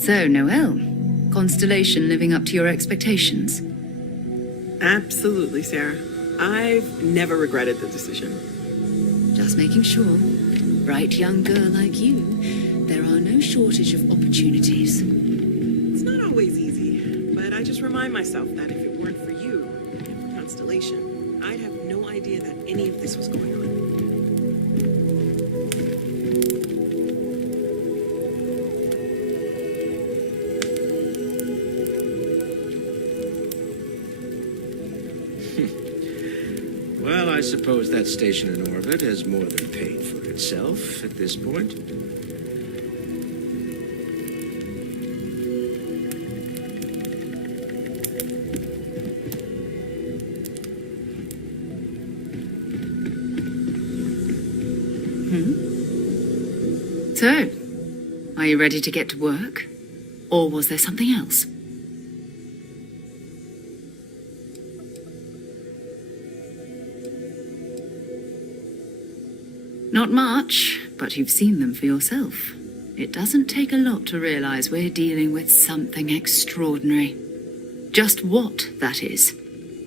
So, Noelle, Constellation living up to your expectations? Absolutely, Sarah. I've never regretted the decision. Just making sure. Bright young girl like you, there are no shortage of opportunities. It's not always easy, but I just remind myself that if it weren't for you and for Constellation, I'd have no idea that any of this was going on. Well, I suppose that station in orbit has more than paid for itself at this point. So, are you ready to get to work? Or was there something else? Not much, but you've seen them for yourself. It doesn't take a lot to realize we're dealing with something extraordinary. Just what that is,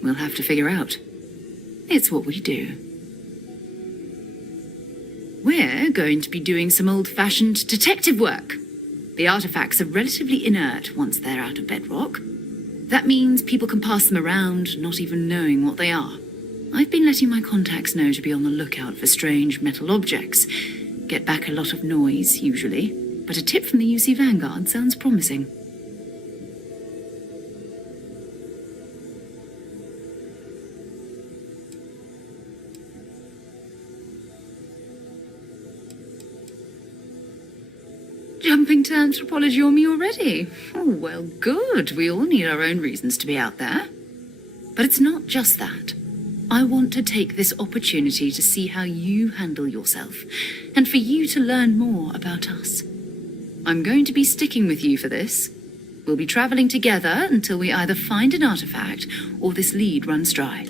we'll have to figure out. It's what we do. We're going to be doing some old-fashioned detective work. The artifacts are relatively inert once they're out of bedrock. That means people can pass them around, not even knowing what they are. I've been letting my contacts know to be on the lookout for strange metal objects. Get back a lot of noise, usually, but a tip from the UC Vanguard sounds promising. Jumping to anthropology on me already? Oh, well, good. We all need our own reasons to be out there. But it's not just that. I want to take this opportunity to see how you handle yourself, and for you to learn more about us. I'm going to be sticking with you for this. We'll be traveling together until we either find an artifact or this lead runs dry.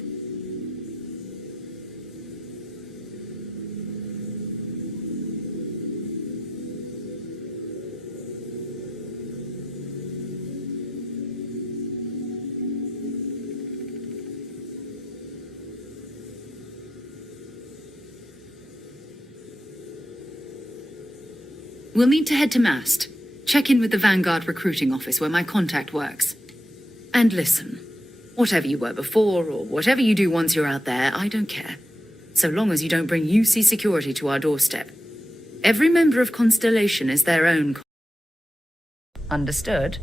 We'll need to head to Mast. Check in with the Vanguard recruiting office where my contact works. And listen, whatever you were before or whatever you do once you're out there, I don't care. So long as you don't bring UC security to our doorstep. Every member of Constellation is their own. Understood?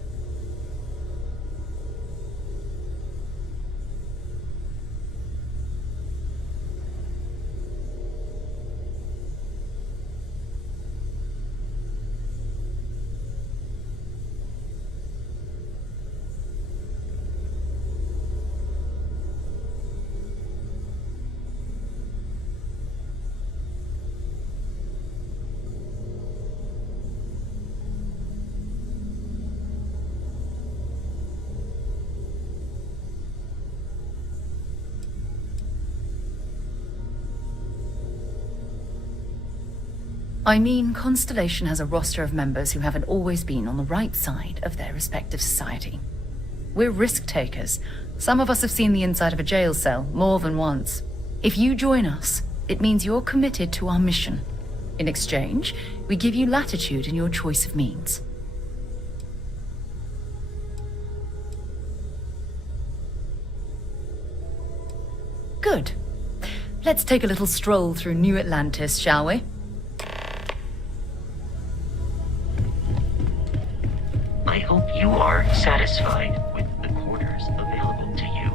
I mean, Constellation has a roster of members who haven't always been on the right side of their respective society. We're risk-takers. Some of us have seen the inside of a jail cell more than once. If you join us, it means you're committed to our mission. In exchange, we give you latitude in your choice of means. Good. Let's take a little stroll through New Atlantis, shall we? I hope you are satisfied with the quarters available to you.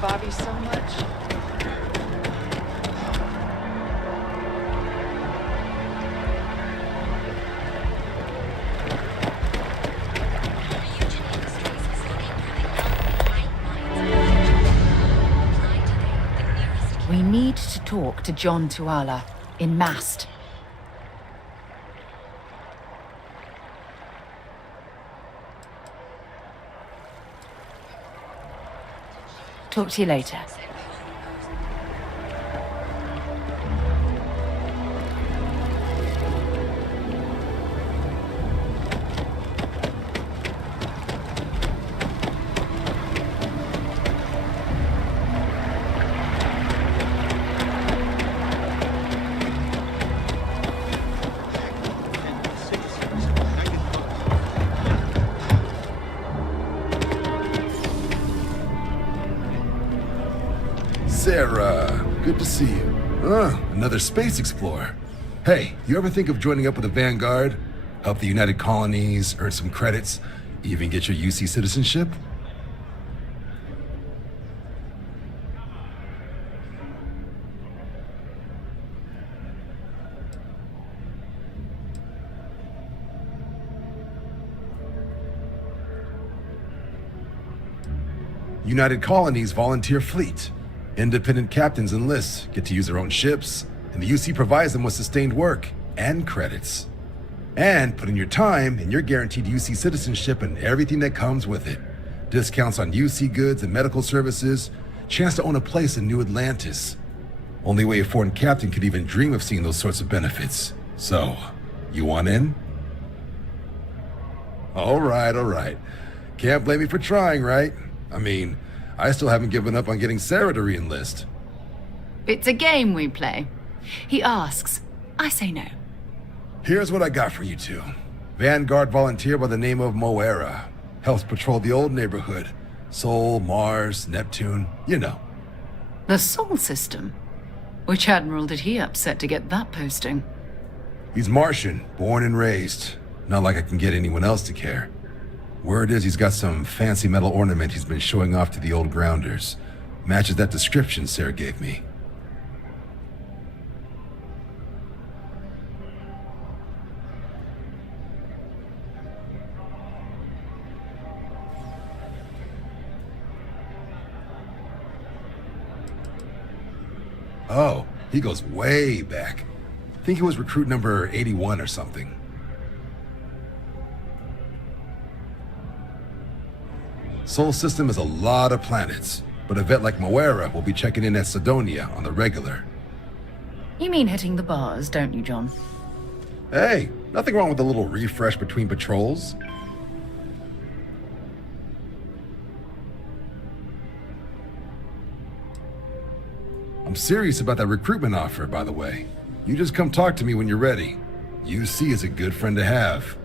Bobby so much. We need to talk to John Tuala in Mast. Talk to you later. Sarah, good to see you. Another space explorer. Hey, you ever think of joining up with the Vanguard? Help the United Colonies, earn some credits, even get your UC citizenship? United Colonies volunteer fleet. Independent captains enlist, get to use their own ships, and the UC provides them with sustained work and credits. And put in your time, and you're guaranteed UC citizenship and everything that comes with it. Discounts on UC goods and medical services, chance to own a place in New Atlantis. Only way a foreign captain could even dream of seeing those sorts of benefits. So, you want in? All right. Can't blame me for trying, right? I mean, I still haven't given up on getting Sarah to re-enlist. It's a game we play. He asks, I say no. Here's what I got for you two. Vanguard volunteer by the name of Moera. Helps patrol the old neighborhood. Sol, Mars, Neptune, you know. The Sol system? Which admiral did he upset to get that posting? He's Martian, born and raised. Not like I can get anyone else to care. Word is he's got some fancy metal ornament he's been showing off to the old grounders. Matches that description Sarah gave me. Oh, he goes way back. I think he was recruit number 81 or something. Sol system is a lot of planets, but a vet like Moera will be checking in at Sidonia on the regular. You mean hitting the bars, don't you, John? Hey, nothing wrong with a little refresh between patrols. I'm serious about that recruitment offer, by the way. You just come talk to me when you're ready. UC is a good friend to have.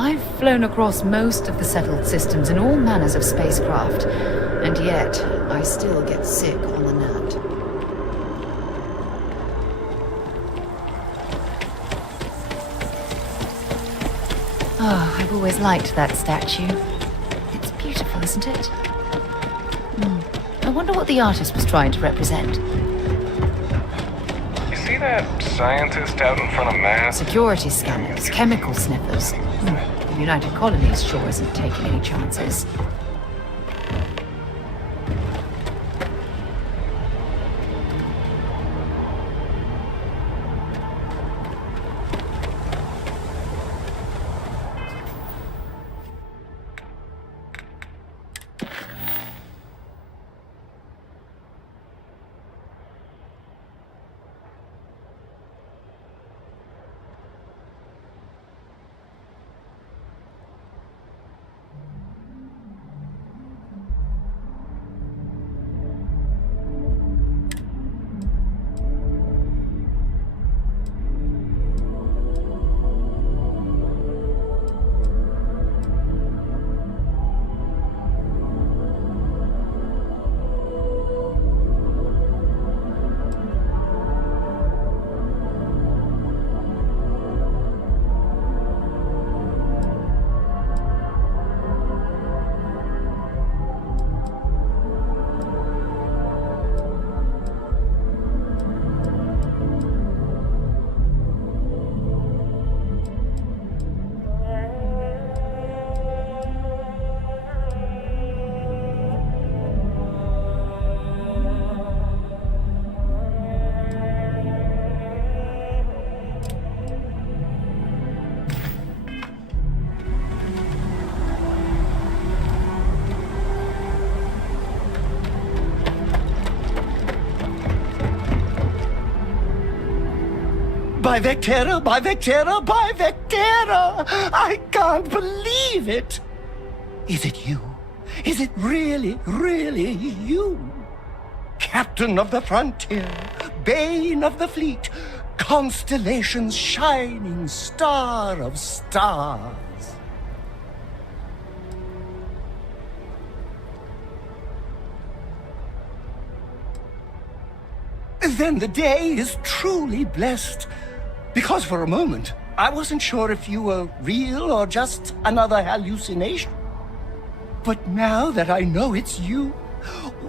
I've flown across most of the settled systems in all manners of spacecraft, and yet I still get sick on the nut. Oh, I've always liked that statue. It's beautiful, isn't it? I wonder what the artist was trying to represent. You see that scientist out in front of Mass? Security scanners, chemical sniffers. The United Colonies sure isn't taking any chances. By Vectera, by Vectera, by Vectera! I can't believe it! Is it you? Is it really, really you? Captain of the frontier, bane of the fleet, constellation's shining star of stars. Then the day is truly blessed. Because for a moment, I wasn't sure if you were real or just another hallucination. But now that I know it's you,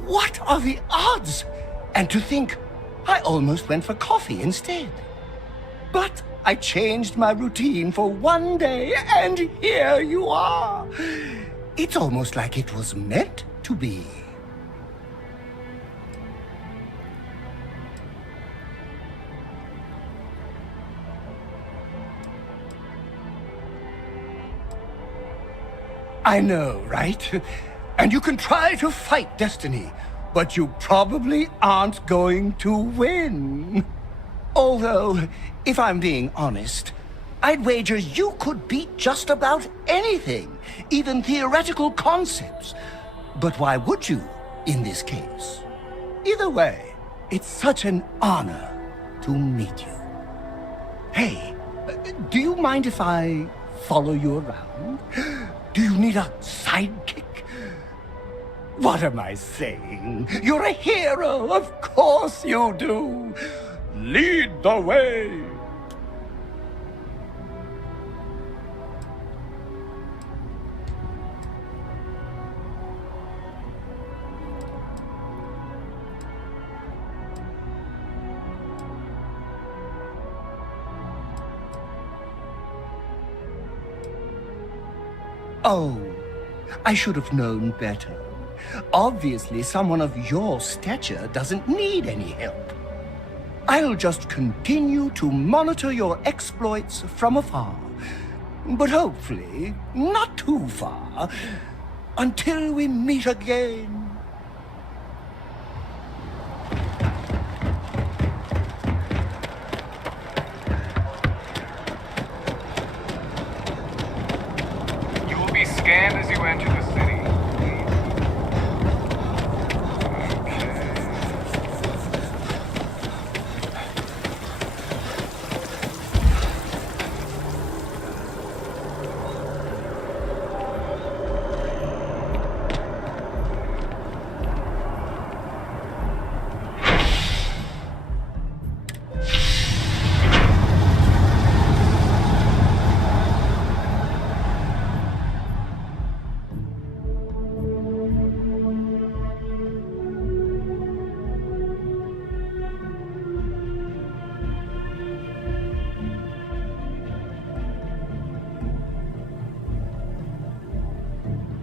what are the odds? And to think, I almost went for coffee instead. But I changed my routine for one day, and here you are. It's almost like it was meant to be. I know, right? And you can try to fight destiny, but you probably aren't going to win. Although, if I'm being honest, I'd wager you could beat just about anything, even theoretical concepts. But why would you, in this case? Either way, it's such an honor to meet you. Hey, do you mind if I follow you around? Do you need a sidekick? What am I saying? You're a hero, of course you do. Lead the way. Oh, I should have known better. Obviously, someone of your stature doesn't need any help. I'll just continue to monitor your exploits from afar. But hopefully, not too far, until we meet again. Scanned as you enter the city.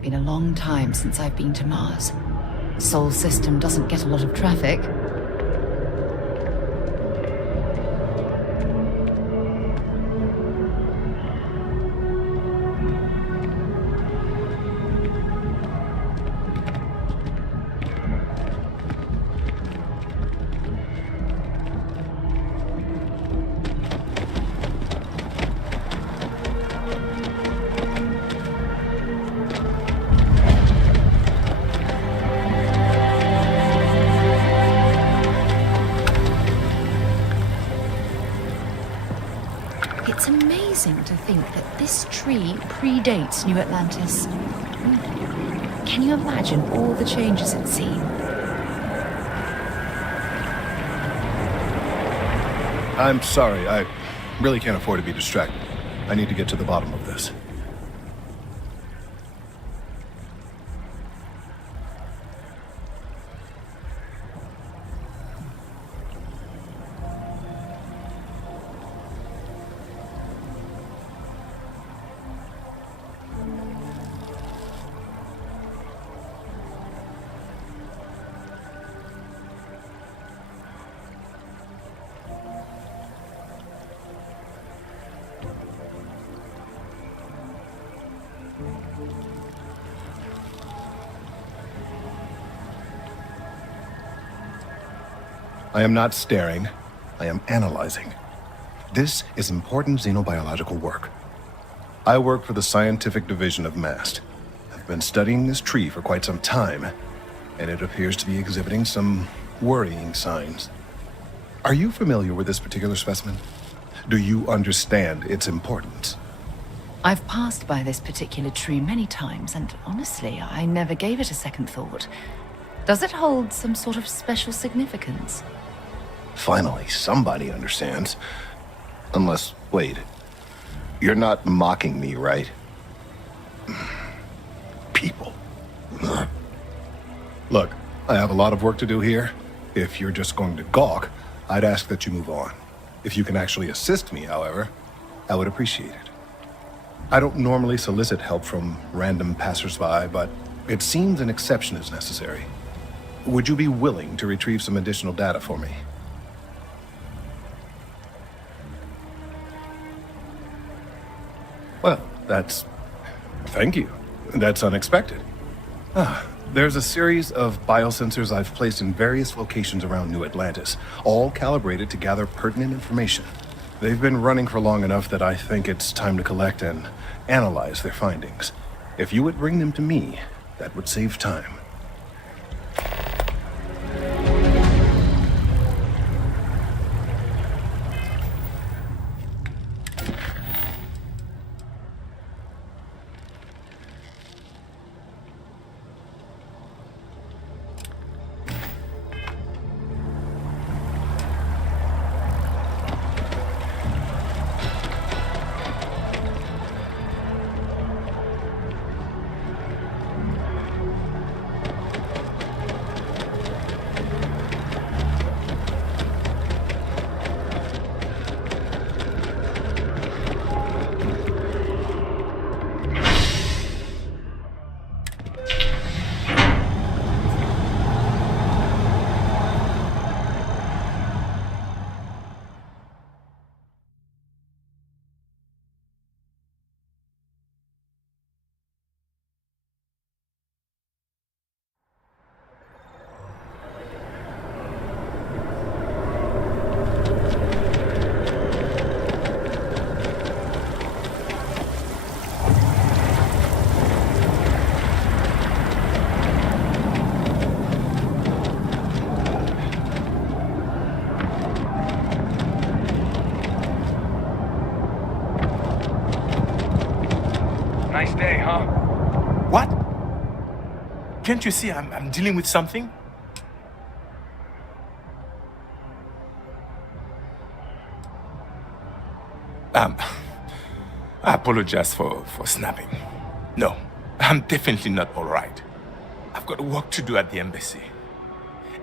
Been a long time since I've been to Mars. Sol system doesn't get a lot of traffic. It's amazing to think that this tree predates New Atlantis. Can you imagine all the changes it's seen? I'm sorry, I really can't afford to be distracted. I need to get to the bottom of this. I am not staring, I am analyzing. This is important xenobiological work. I work for the scientific division of MAST. I've been studying this tree for quite some time, and it appears to be exhibiting some worrying signs. Are you familiar with this particular specimen? Do you understand its importance? I've passed by this particular tree many times, and honestly, I never gave it a second thought. Does it hold some sort of special significance? Finally, somebody understands. Unless, wait, you're not mocking me, right? People. Look, I have a lot of work to do here. If you're just going to gawk, I'd ask that you move on. If you can actually assist me, however, I would appreciate it. I don't normally solicit help from random passersby, but it seems an exception is necessary. Would you be willing to retrieve some additional data for me? Well, thank you. That's unexpected. There's a series of biosensors I've placed in various locations around New Atlantis, all calibrated to gather pertinent information. They've been running for long enough that I think it's time to collect and analyze their findings. If you would bring them to me, that would save time. Nice day, huh? What? Can't you see I'm dealing with something? I apologize for snapping. No, I'm definitely not all right. I've got work to do at the embassy.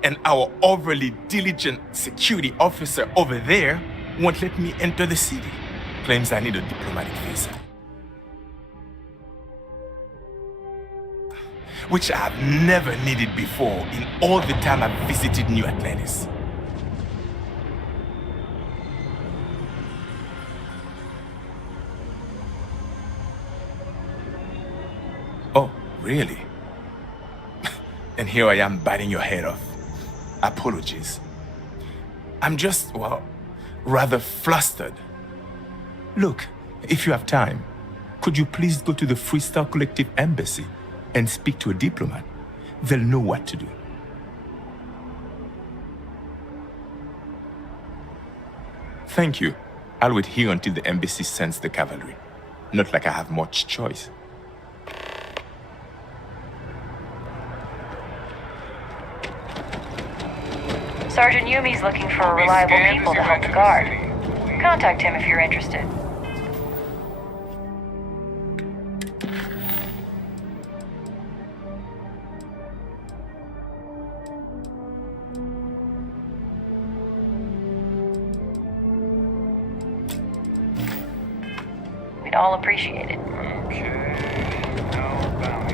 And our overly diligent security officer over there won't let me enter the city. Claims I need a diplomatic visa. which I've never needed before in all the time I've visited New Atlantis. Oh, really? And here I am biting your head off. Apologies. I'm just, well, rather flustered. Look, if you have time, could you please go to the Freestar Collective Embassy and speak to a diplomat? They'll know what to do. Thank you. I'll wait here until the embassy sends the cavalry. Not like I have much choice. Sergeant Yumi's looking for reliable people to help the guard. Contact him if you're interested. We'd all appreciate it. Okay. No bounty.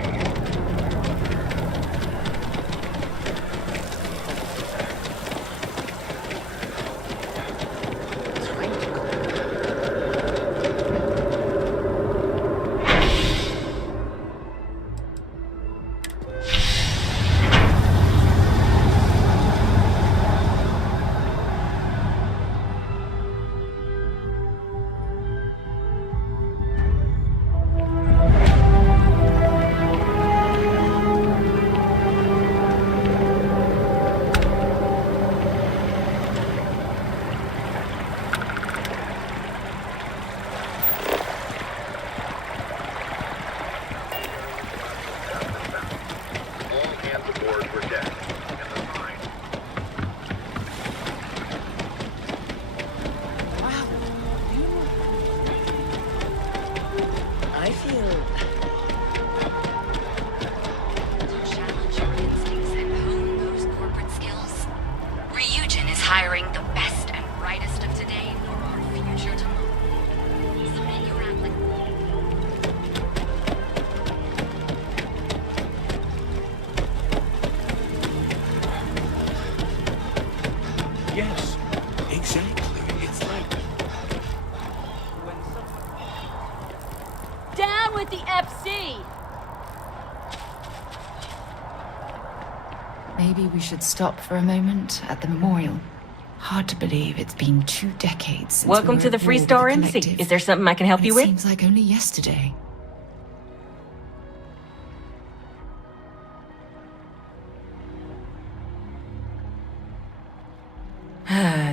I feel Challenge your instincts and hone those corporate skills. Ryujin is hiring the best and brightest of today for our future tomorrow. Submit your application. Yes, exactly. It's like Down with the FC! Maybe we should stop for a moment at the memorial. Hard to believe it's been 2 decades since Welcome we to were the at war with Freestar the Embassy. Collective. Is there something I can help you It with? seems like only yesterday.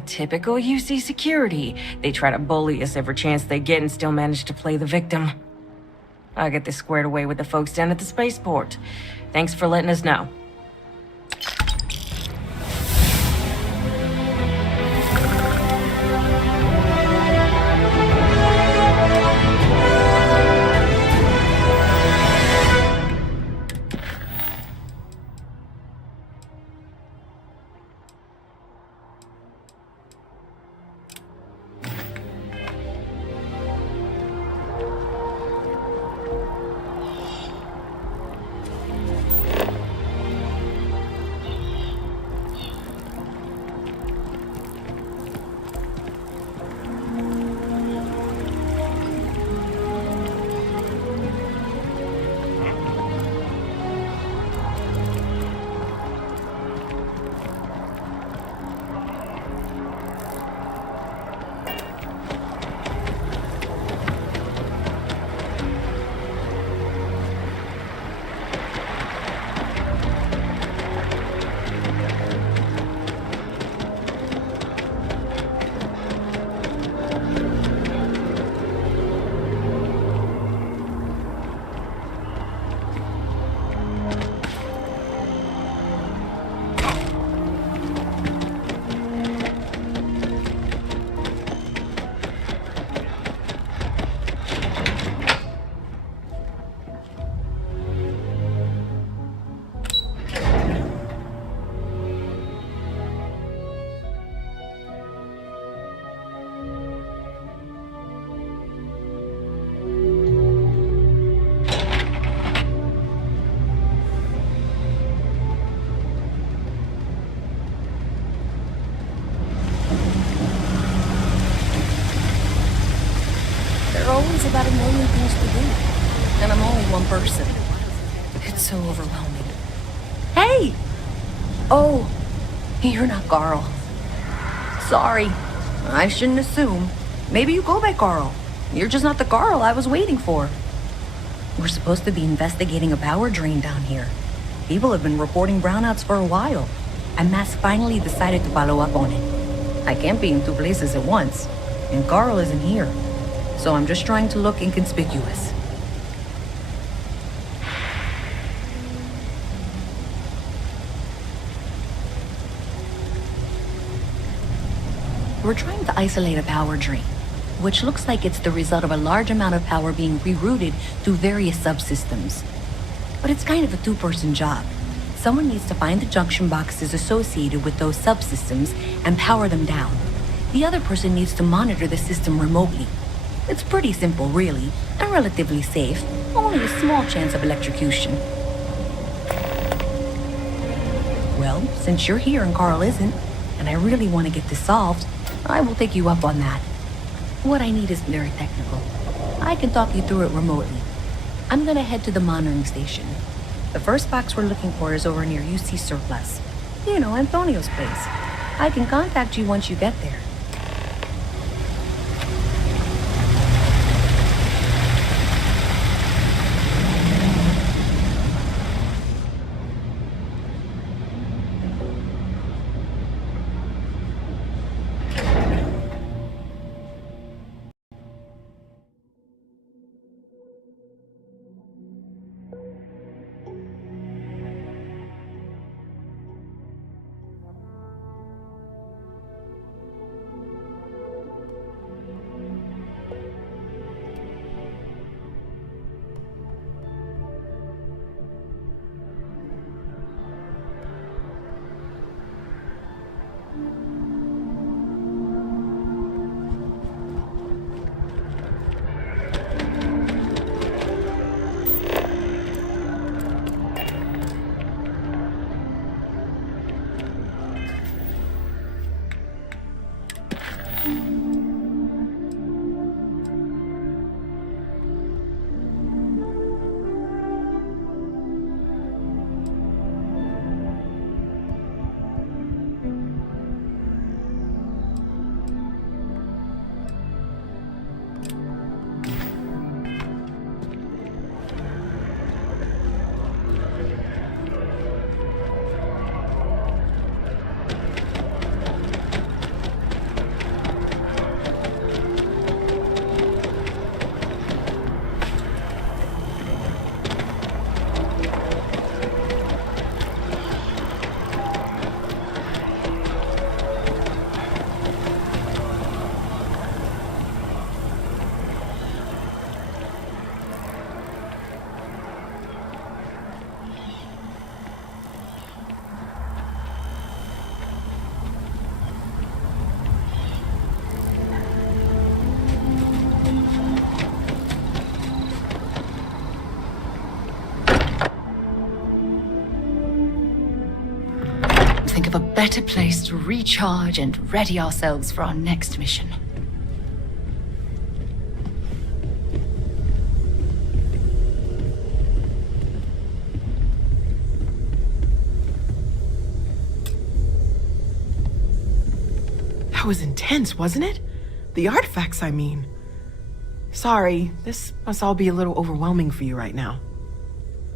Typical UC security. They try to bully us every chance they get and still manage to play the victim. I'll get this squared away with the folks down at the spaceport. Thanks for letting us know. always about a million things to do. And I'm only one person. It's so overwhelming. Hey! Oh, you're not Carl. Sorry. I shouldn't assume. Maybe you go by Carl. You're just not the Carl I was waiting for. We're supposed to be investigating a power drain down here. People have been reporting brownouts for a while, and Mass finally decided to follow up on it. I can't be in two places at once, and Carl isn't here, so I'm just trying to look inconspicuous. We're trying to isolate a power drain, which looks like it's the result of a large amount of power being rerouted through various subsystems. But it's kind of a two-person job. Someone needs to find the junction boxes associated with those subsystems and power them down. The other person needs to monitor the system remotely. It's pretty simple, really, and relatively safe. Only a small chance of electrocution. Well, since you're here and Carl isn't, and I really want to get this solved, I will take you up on that. What I need isn't very technical. I can talk you through it remotely. I'm gonna head to the monitoring station. The first box we're looking for is over near UC Surplus. You know, Antonio's place. I can contact you once you get there. Think of a better place to recharge and ready ourselves for our next mission. That was intense, wasn't it? The artifacts, I mean. Sorry, this must all be a little overwhelming for you right now.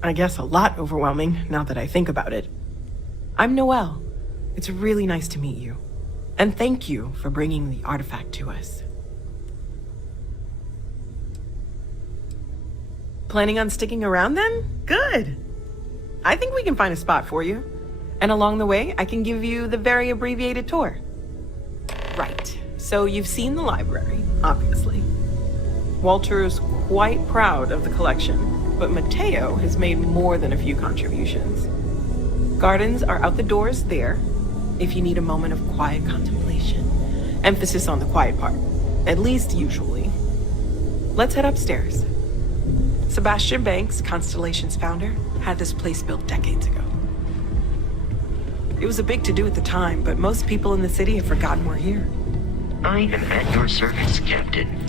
I guess a lot overwhelming, now that I think about it. I'm Noelle. It's really nice to meet you. And thank you for bringing the artifact to us. Planning on sticking around then? Good. I think we can find a spot for you. And along the way, I can give you the very abbreviated tour. Right. So you've seen the library, obviously. Walter is quite proud of the collection, but Mateo has made more than a few contributions. Gardens are out the doors there, if you need a moment of quiet contemplation. Emphasis on the quiet part, at least usually. Let's head upstairs. Sebastian Banks, Constellation's founder, had this place built decades ago. It was a big to-do at the time, but most people in the city have forgotten we're here. I am at your service, Captain.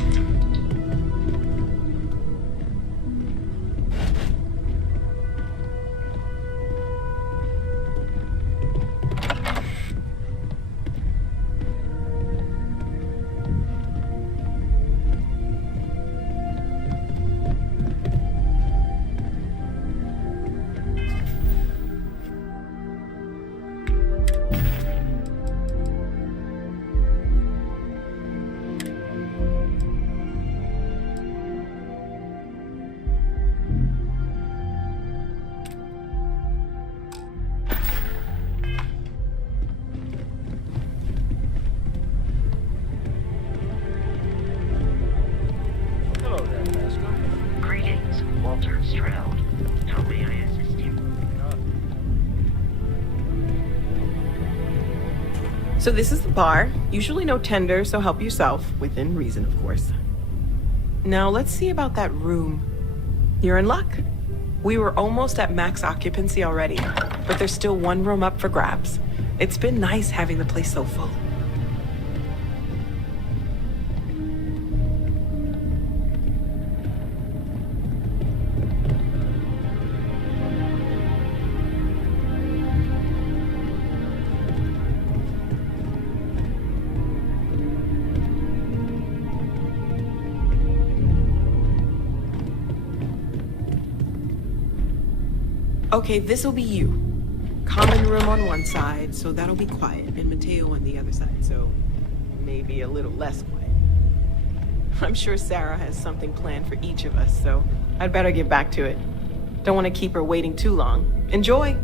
So this is the bar. Usually no tender, so help yourself. Within reason, of course. Now let's see about that room. You're in luck. We were almost at max occupancy already, but there's still one room up for grabs. It's been nice having the place so full. Okay, this'll be you. Common room on one side, so that'll be quiet, and Mateo on the other side, so maybe a little less quiet. I'm sure Sarah has something planned for each of us, so I'd better get back to it. Don't want to keep her waiting too long. Enjoy!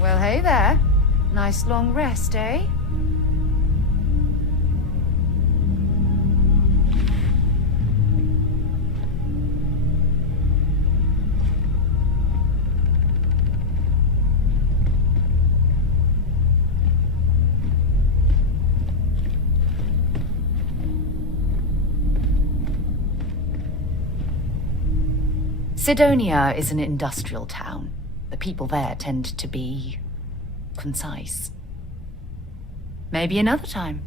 Well, hey there. Nice long rest, eh? Sidonia is an industrial town. The people there tend to be concise. Maybe another time.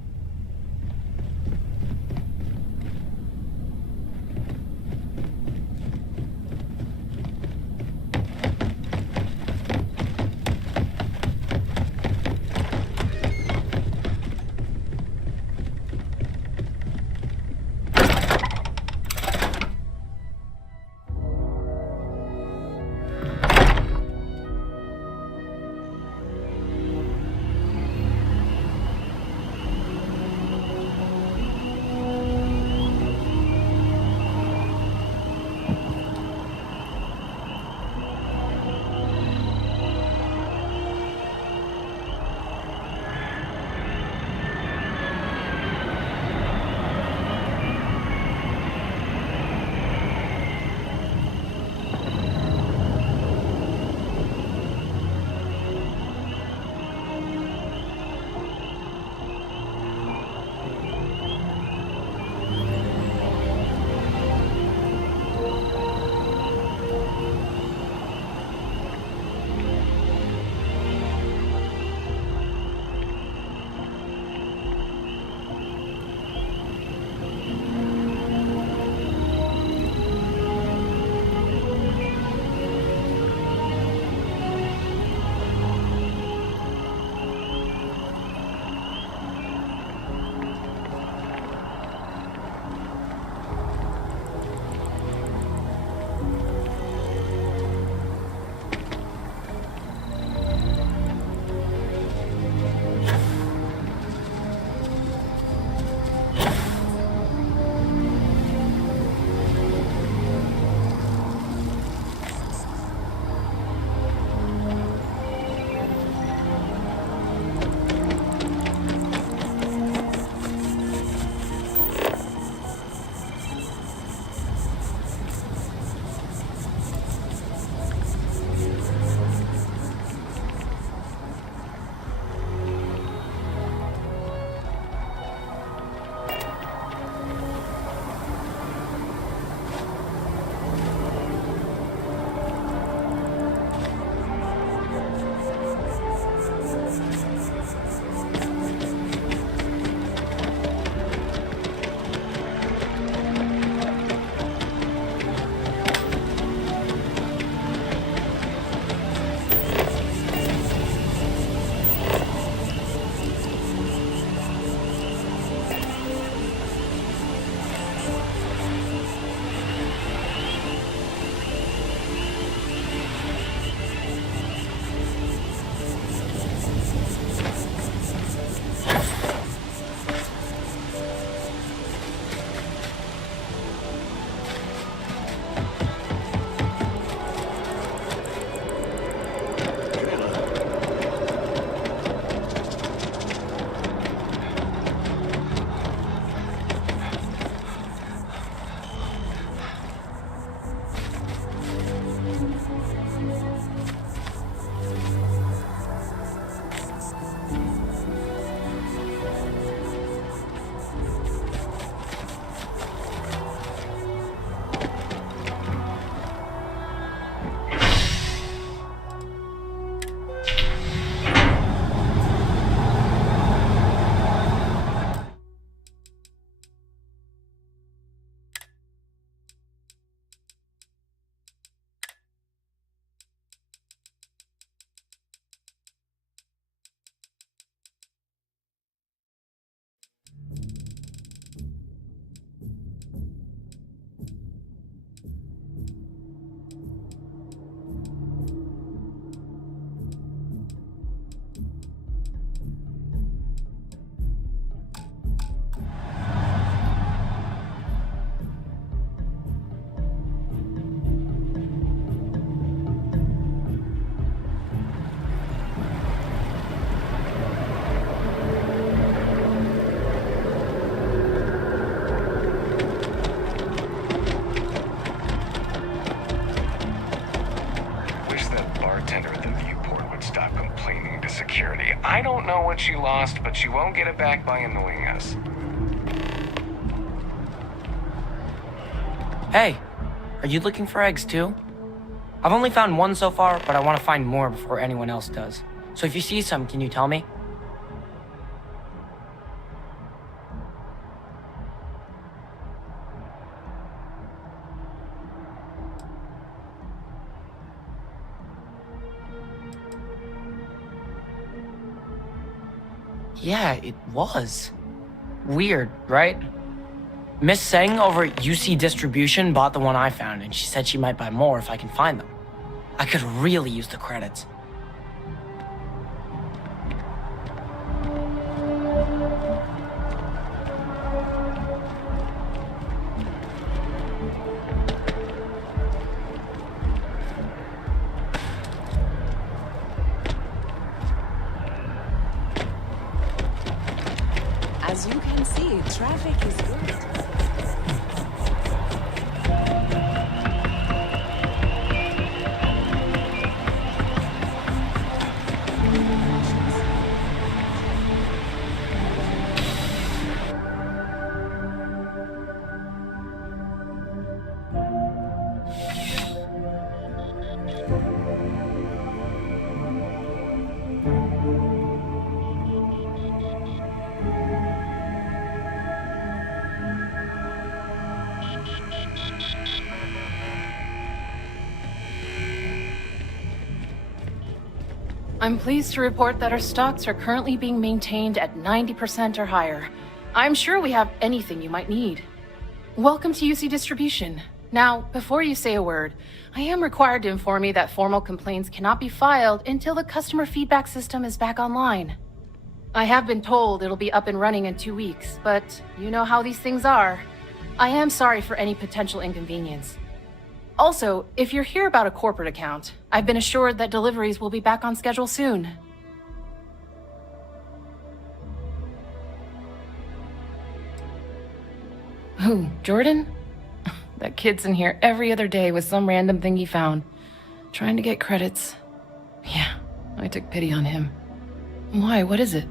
I don't know what she lost, but she won't get it back by annoying us. Hey, are you looking for eggs too? I've only found one so far, but I want to find more before anyone else does. So if you see some, can you tell me? Yeah, it was. Weird, right? Miss Seng over at UC Distribution bought the one I found, and she said she might buy more if I can find them. I could really use the credits. As you can see, traffic is good. I'm pleased to report that our stocks are currently being maintained at 90% or higher. I'm sure we have anything you might need. Welcome to UC Distribution. Now, before you say a word, I am required to inform you that formal complaints cannot be filed until the customer feedback system is back online. I have been told it'll be up and running in 2 weeks, but you know how these things are. I am sorry for any potential inconvenience. Also, if you're here about a corporate account, I've been assured that deliveries will be back on schedule soon. Who, Jordan? That kid's in here every other day with some random thing he found, trying to get credits. Yeah, I took pity on him. Why, what is it?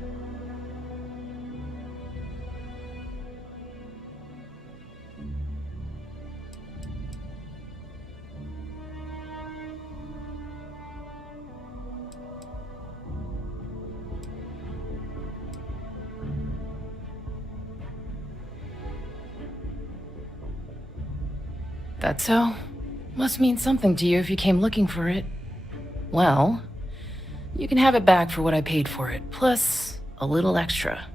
That's so? Must mean something to you if you came looking for it. Well, you can have it back for what I paid for it, plus a little extra.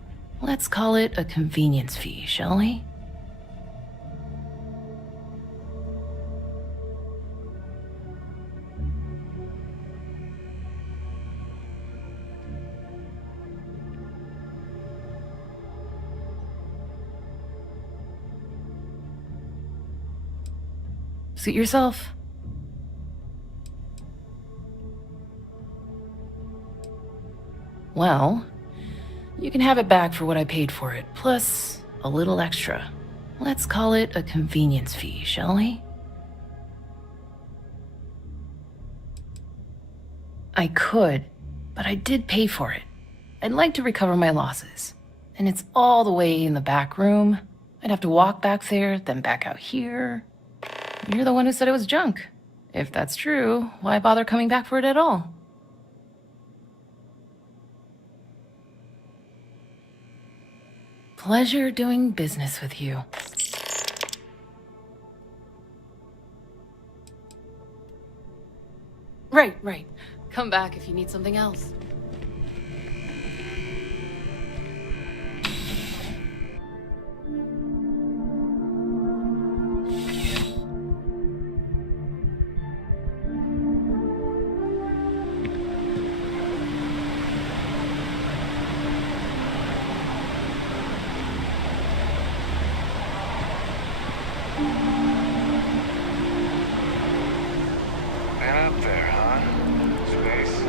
Let's call it a convenience fee, shall we? Suit yourself. Well, you can have it back for what I paid for it, plus a little extra. Let's call it a convenience fee, shall we? I could, but I did pay for it. I'd like to recover my losses. And it's all the way in the back room. I'd have to walk back there, then back out here. You're the one who said it was junk. If that's true, why bother coming back for it at all? Pleasure doing business with you. Right. Come back if you need something else. Been up there, huh? Space?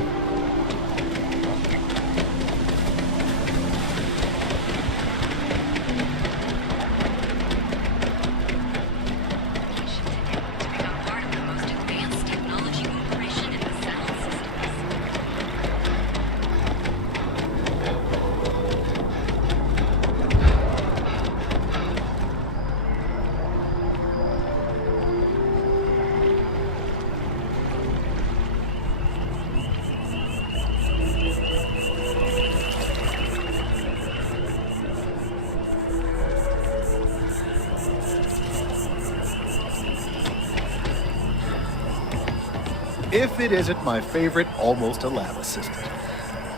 if it isn't my favorite almost a lab assistant.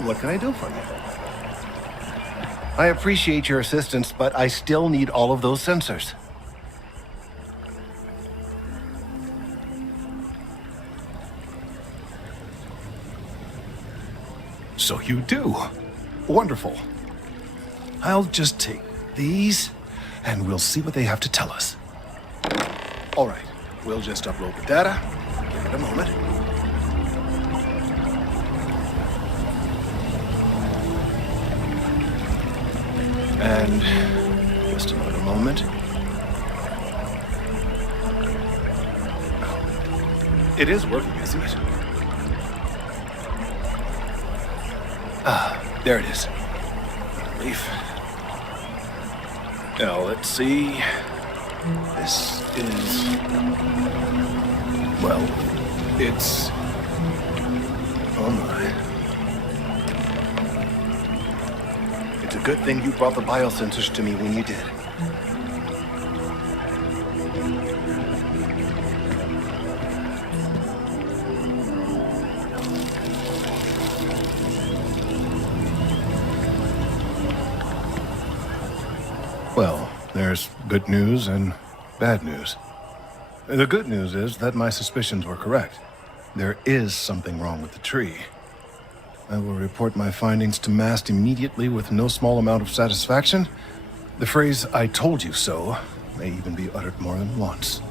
What can I do for you? I appreciate your assistance, but I still need all of those sensors. So you do. Wonderful. I'll just take these, and we'll see what they have to tell us. All right, we'll just upload the data. Give it a moment. And just another moment. It is working, isn't it? Ah, there it is. Relief. Now, let's see. This is... well, it's... oh my. It's a good thing you brought the biosensors to me when you did. Well, there's good news and bad news. The good news is that my suspicions were correct. There is something wrong with the tree. I will report my findings to MAST immediately with no small amount of satisfaction. The phrase, "I told you so," may even be uttered more than once.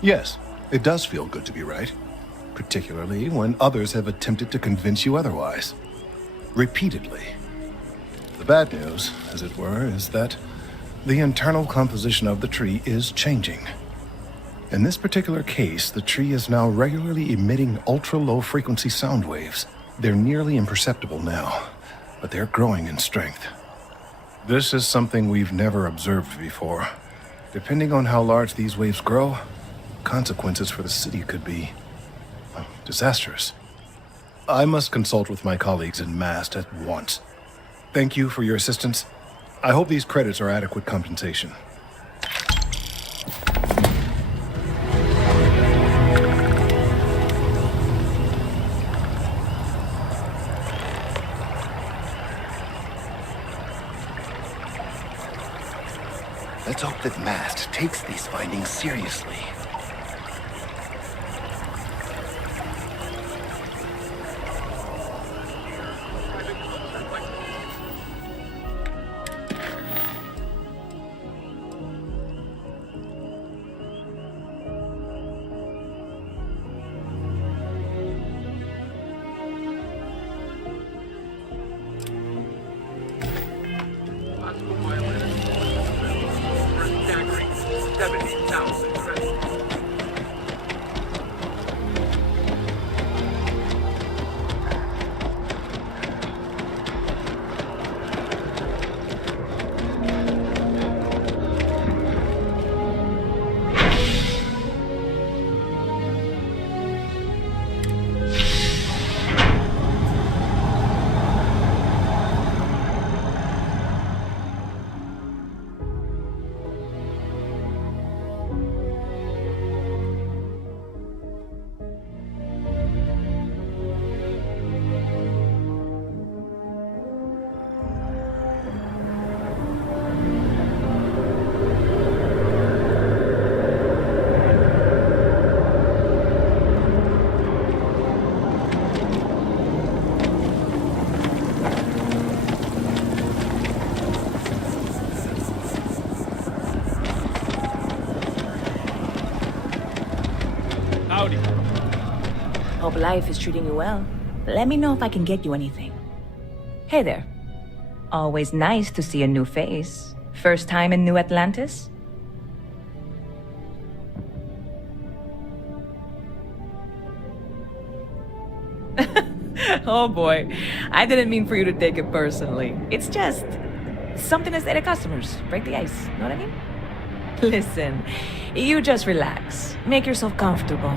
Yes, it does feel good to be right. Particularly when others have attempted to convince you otherwise. Repeatedly. The bad news, as it were, is that the internal composition of the tree is changing. In this particular case, the tree is now regularly emitting ultra-low frequency sound waves. They're nearly imperceptible now, but they're growing in strength. This is something we've never observed before. Depending on how large these waves grow, consequences for the city could be disastrous. I must consult with my colleagues in MAST at once. Thank you for your assistance. I hope these credits are adequate compensation. Let's hope that MAST takes these findings seriously. Hope life is treating you well. Let me know if I can get you anything. Hey there. Always nice to see a new face. First time in New Atlantis? Oh boy, I didn't mean for you to take it personally. It's just something to say to customers. Break the ice, know what I mean? Listen, you just relax. Make yourself comfortable.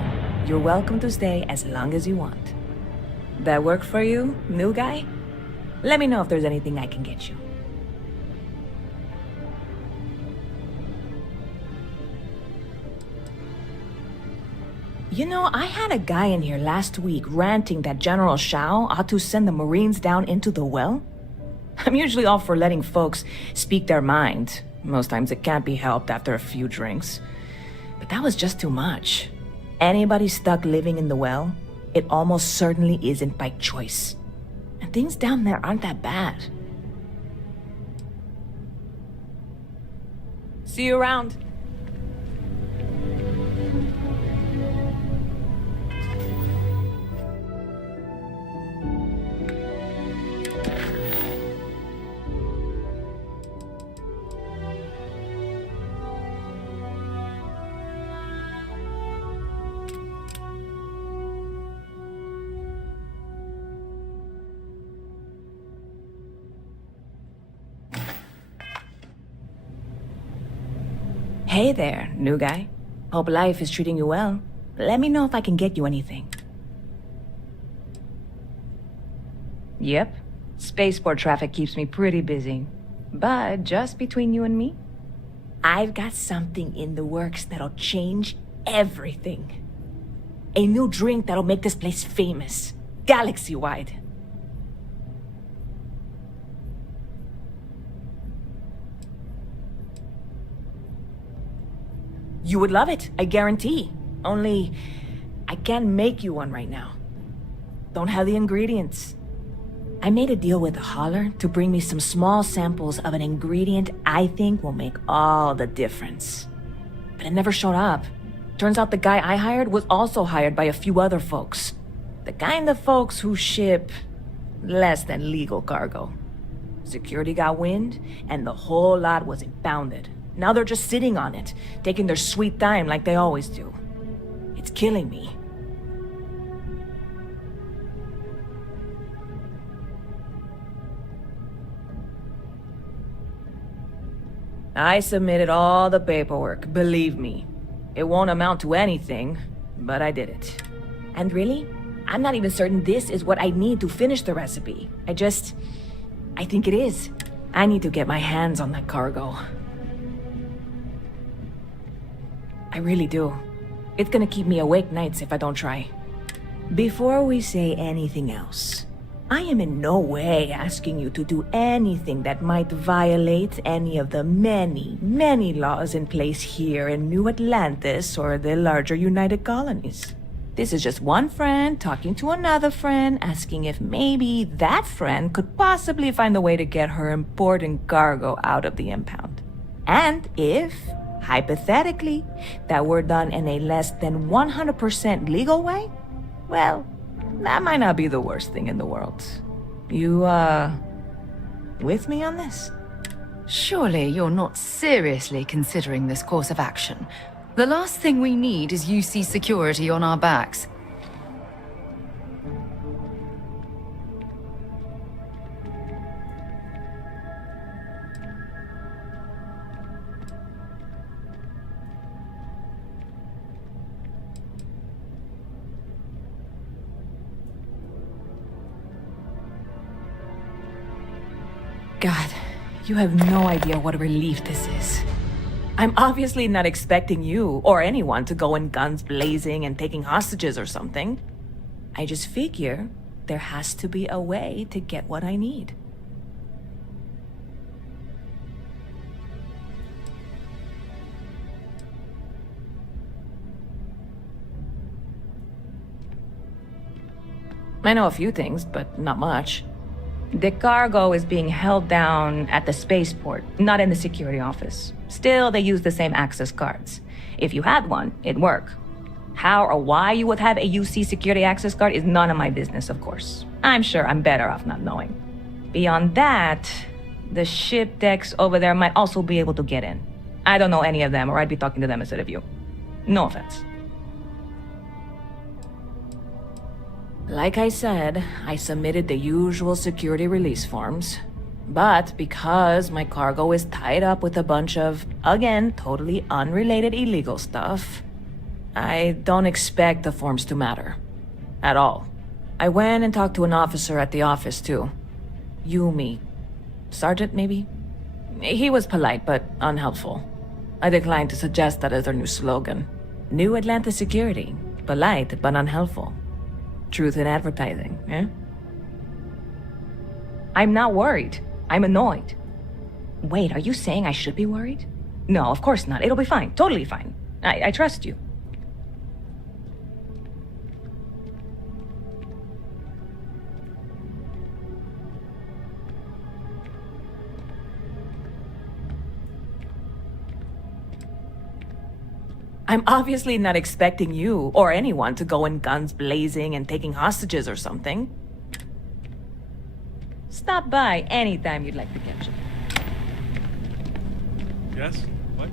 You're welcome to stay as long as you want. That work for you, new guy? Let me know if there's anything I can get you. You know, I had a guy in here last week ranting that General Shao ought to send the Marines down into the well. I'm usually all for letting folks speak their mind. Most times it can't be helped after a few drinks. But that was just too much. Anybody stuck living in the well, it almost certainly isn't by choice. And things down there aren't that bad. See you around. Hey there, new guy. Hope life is treating you well. Let me know if I can get you anything. Yep. Spaceport traffic keeps me pretty busy. But just between you and me, I've got something in the works that'll change everything. A new drink that'll make this place famous, galaxy-wide. You would love it, I guarantee. Only, I can't make you one right now. Don't have the ingredients. I made a deal with a hauler to bring me some small samples of an ingredient I think will make all the difference. But it never showed up. Turns out the guy I hired was also hired by a few other folks. The kind of folks who ship less than legal cargo. Security got wind, and the whole lot was impounded. Now they're just sitting on it, taking their sweet time like they always do. It's killing me. I submitted all the paperwork, believe me. It won't amount to anything, but I did it. And really, I'm not even certain this is what I need to finish the recipe. I think it is. I need to get my hands on that cargo. I really do. It's gonna keep me awake nights if I don't try. Before we say anything else, I am in no way asking you to do anything that might violate any of the many, many laws in place here in New Atlantis or the larger United Colonies. This is just one friend talking to another friend, asking if maybe that friend could possibly find a way to get her important cargo out of the impound. And if, hypothetically, that were done in a less than 100% legal way, well, that might not be the worst thing in the world. You, with me on this? Surely you're not seriously considering this course of action. The last thing we need is UC security on our backs. God, you have no idea what a relief this is. I'm obviously not expecting you or anyone to go in guns blazing and taking hostages or something. I just figure there has to be a way to get what I need. I know a few things, but not much. The cargo is being held down at the spaceport, not in the security office. Still, they use the same access cards. If you had one, it'd work. How or why you would have a UC security access card is none of my business, of course. I'm sure I'm better off not knowing. Beyond that, the ship decks over there might also be able to get in. I don't know any of them, or I'd be talking to them instead of you. No offense. Like I said, I submitted the usual security release forms. But because my cargo is tied up with a bunch of, again, totally unrelated illegal stuff, I don't expect the forms to matter. At all. I went and talked to an officer at the office, too. Yumi. Sergeant, maybe? He was polite, but unhelpful. I declined to suggest that as their new slogan. New Atlantis Security. Polite, but unhelpful. Truth in advertising, eh? I'm not worried. I'm annoyed. Wait, are you saying I should be worried? No, of course not. It'll be fine. Totally fine. I trust you. I'm obviously not expecting you or anyone to go in guns blazing and taking hostages or something. Stop by anytime you'd like to catch it. Yes? What?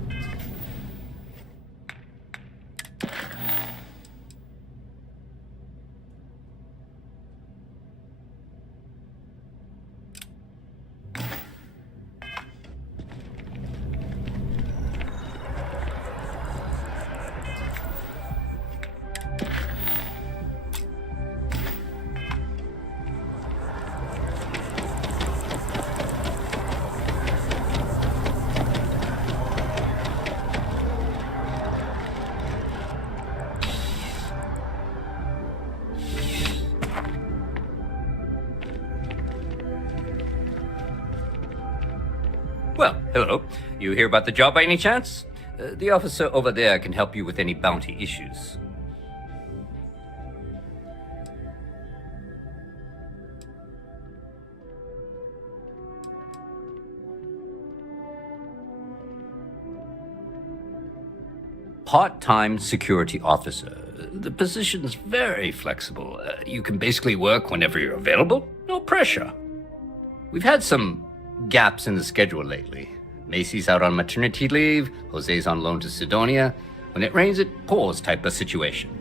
Well, hello. You hear about the job by any chance? The officer over there can help you with any bounty issues. Part-time security officer. The position's very flexible. You can basically work whenever you're available. No pressure. We've had some gaps in the schedule lately. Macy's out on maternity leave, Jose's on loan to Sidonia. When it rains, it pours type of situation.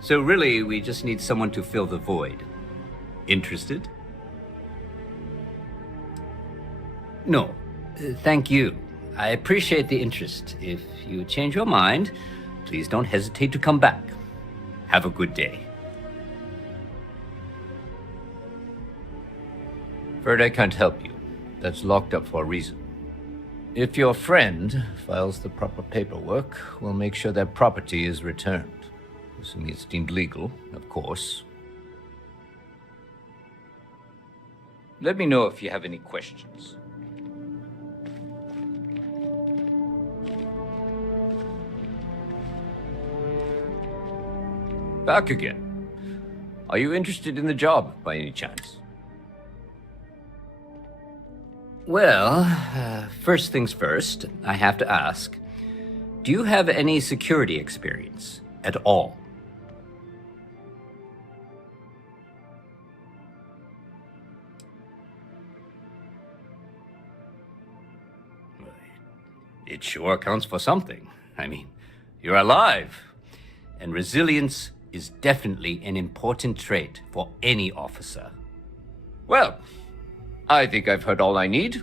So really, we just need someone to fill the void. Interested? No. Thank you. I appreciate the interest. If you change your mind, please don't hesitate to come back. Have a good day. Afraid I can't help you. That's locked up for a reason. If your friend files the proper paperwork, we'll make sure that property is returned. Assuming it's deemed legal, of course. Let me know if you have any questions. Back again. Are you interested in the job by any chance? Well, first things first, I have to ask, do you have any security experience at all? It sure counts for something. I mean, you're alive. And resilience is definitely an important trait for any officer. Well, I think I've heard all I need.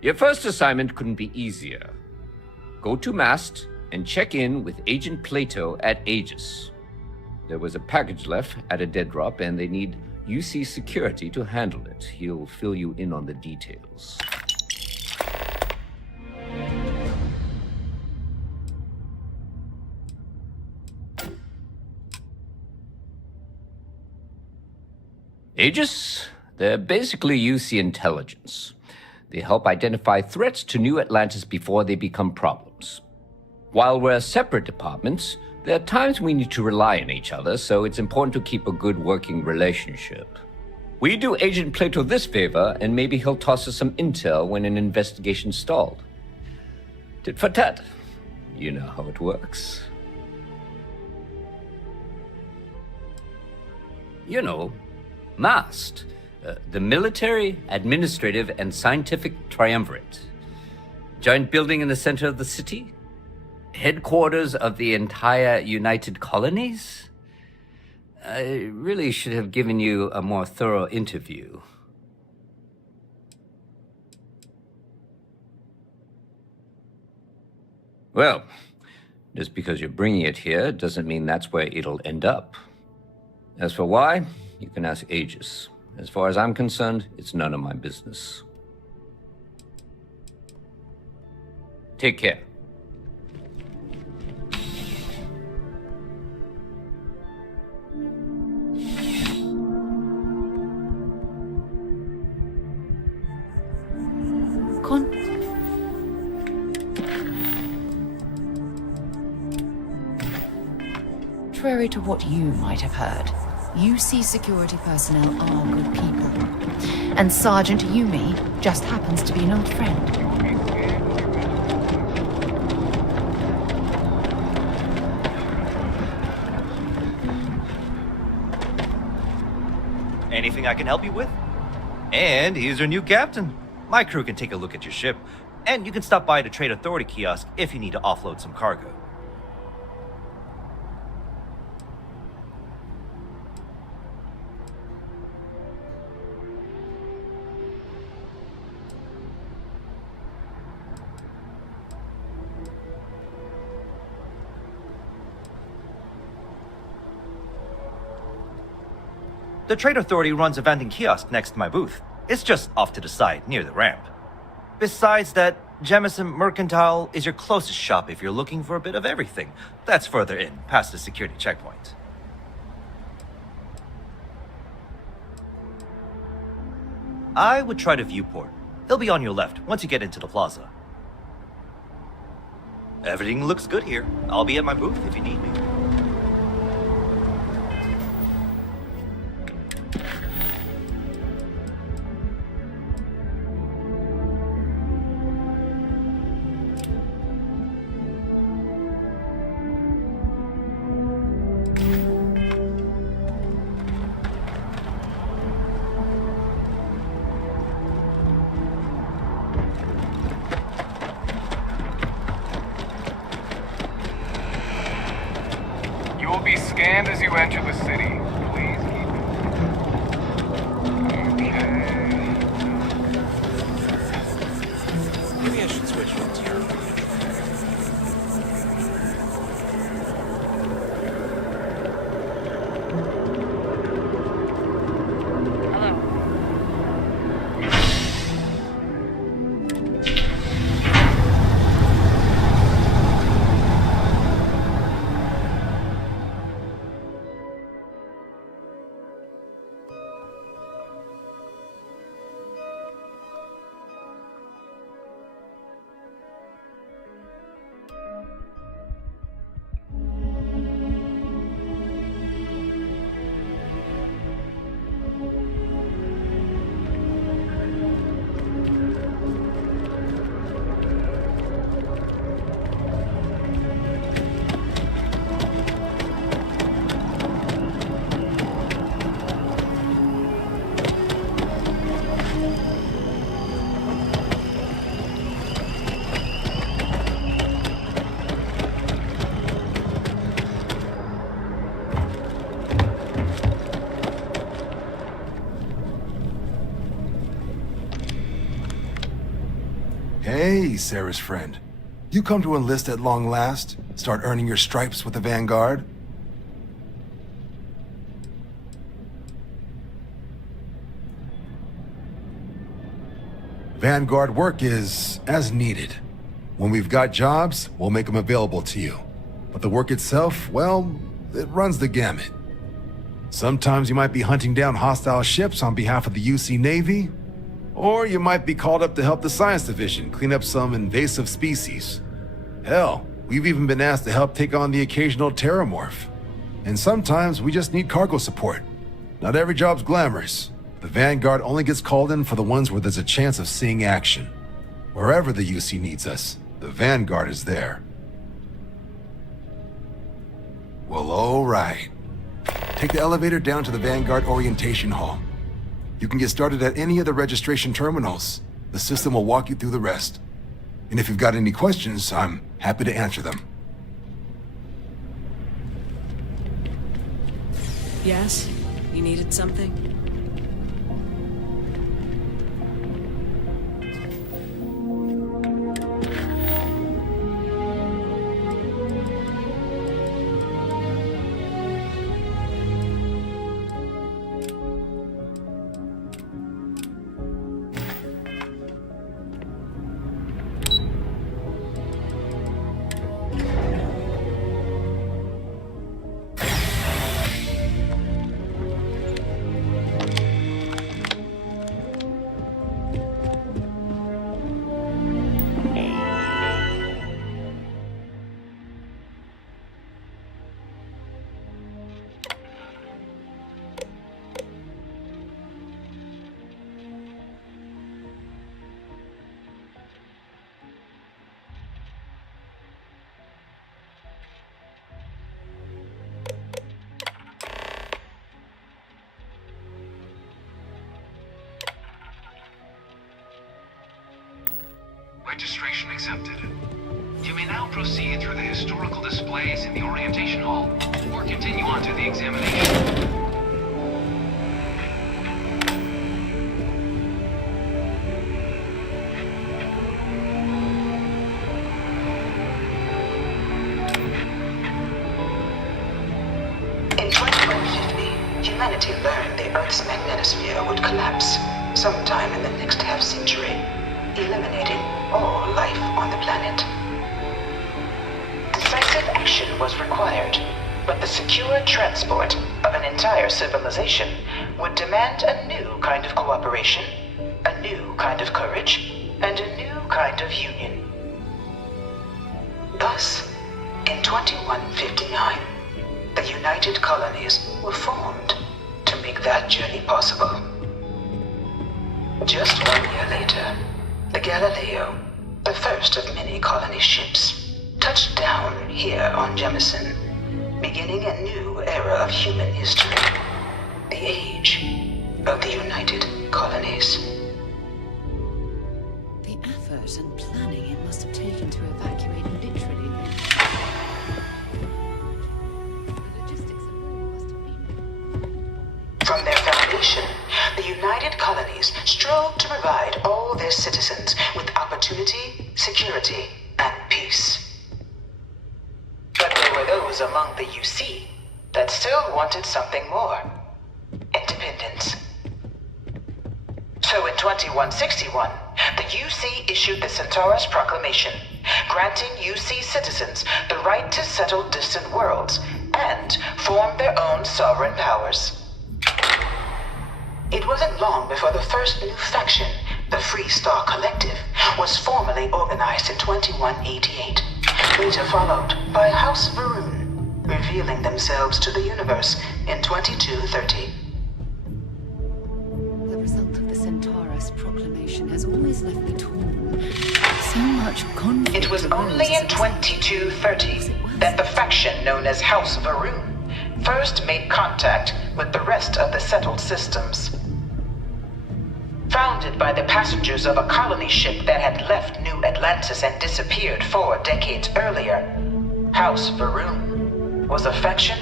Your first assignment couldn't be easier. Go to Mast and check in with Agent Plato at Aegis. There was a package left at a dead drop and they need UC security to handle it. He'll fill you in on the details. Aegis? They're basically UC intelligence. They help identify threats to New Atlantis before they become problems. While we're separate departments, there are times we need to rely on each other, so it's important to keep a good working relationship. We do Agent Plato this favor, and maybe he'll toss us some intel when an investigation's stalled. Tit for tat. You know how it works. You know, MAST. The Military, Administrative, and Scientific Triumvirate. Giant building in the center of the city? Headquarters of the entire United Colonies? I really should have given you a more thorough interview. Well, just because you're bringing it here doesn't mean that's where it'll end up. As for why, you can ask Aegis. As far as I'm concerned, it's none of my business. Take care. contrary to what you might have heard, UC security personnel are good people. And Sergeant Yumi just happens to be an old friend. Anything I can help you with? And here's your new captain. My crew can take a look at your ship, and you can stop by the Trade Authority kiosk if you need to offload some cargo. The Trade Authority runs a vending kiosk next to my booth. It's just off to the side, near the ramp. Besides that, Jemison Mercantile is your closest shop if you're looking for a bit of everything. That's further in, past the security checkpoint. I would try the viewport. It'll be on your left once you get into the plaza. Everything looks good here. I'll be at my booth if you need me. You will be scanned as you enter the city. Please keep it. Okay. Maybe I should switch ones here. Hey, Sarah's friend. You come to enlist at long last? Start earning your stripes with the Vanguard? Vanguard work is as needed. When we've got jobs, we'll make them available to you. But the work itself, well, it runs the gamut. Sometimes you might be hunting down hostile ships on behalf of the UC Navy, or you might be called up to help the Science Division clean up some invasive species. Hell, we've even been asked to help take on the occasional terramorph. And sometimes we just need cargo support. Not every job's glamorous. The Vanguard only gets called in for the ones where there's a chance of seeing action. Wherever the UC needs us, the Vanguard is there. Well, all right. Take the elevator down to the Vanguard Orientation Hall. You can get started at any of the registration terminals. The system will walk you through the rest. And if you've got any questions, I'm happy to answer them. Yes? You needed something? registration accepted. You may now proceed through the historical displays in the orientation hall, or continue on to the examination. In 2150, humanity learned the Earth's magnetosphere would collapse sometime in the next half-century, eliminating all life on the planet. Decisive action was required, but the secure transport of an entire civilization would demand a new kind of cooperation, a new kind of courage, and a new kind of union. Thus, in 2159, the United Colonies were formed to make that journey possible. Just 1 year later, the Galileo, the first of many colony ships, touched down here on Jemison, beginning a new era of human history, the age of the United Colonies. The effort and planning it must have taken to evacuate literally From their foundation, the United Colonies strove to provide all their citizens with opportunity, security, and peace. But there were those among the UC that still wanted something more: independence. So in 2161, the UC issued the Centaurus Proclamation, granting UC citizens the right to settle distant worlds and form their own sovereign powers. It wasn't long before the first new faction, the Free Star Collective, was formally organized in 2188, later followed by House Varun, revealing themselves to the universe in 2230. The result of the Centaurus proclamation has always left me torn. So much conflict. It was only in 2230 that the faction known as House Varun first made contact with the rest of the settled systems. Founded by the passengers of a colony ship that had left New Atlantis and disappeared 4 decades earlier, House Varun was a faction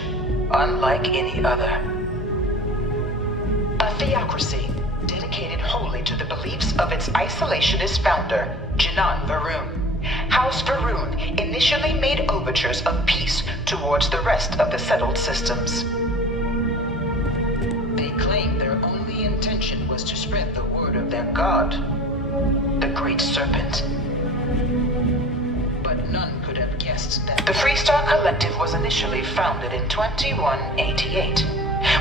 unlike any other. A theocracy dedicated wholly to the beliefs of its isolationist founder, Jinan Varun. House Varun initially made overtures of peace towards the rest of the settled systems. They claimed their only intention was to spread the word of their god, the Great Serpent. But none could have guessed that the Freestar Collective was initially founded in 2188,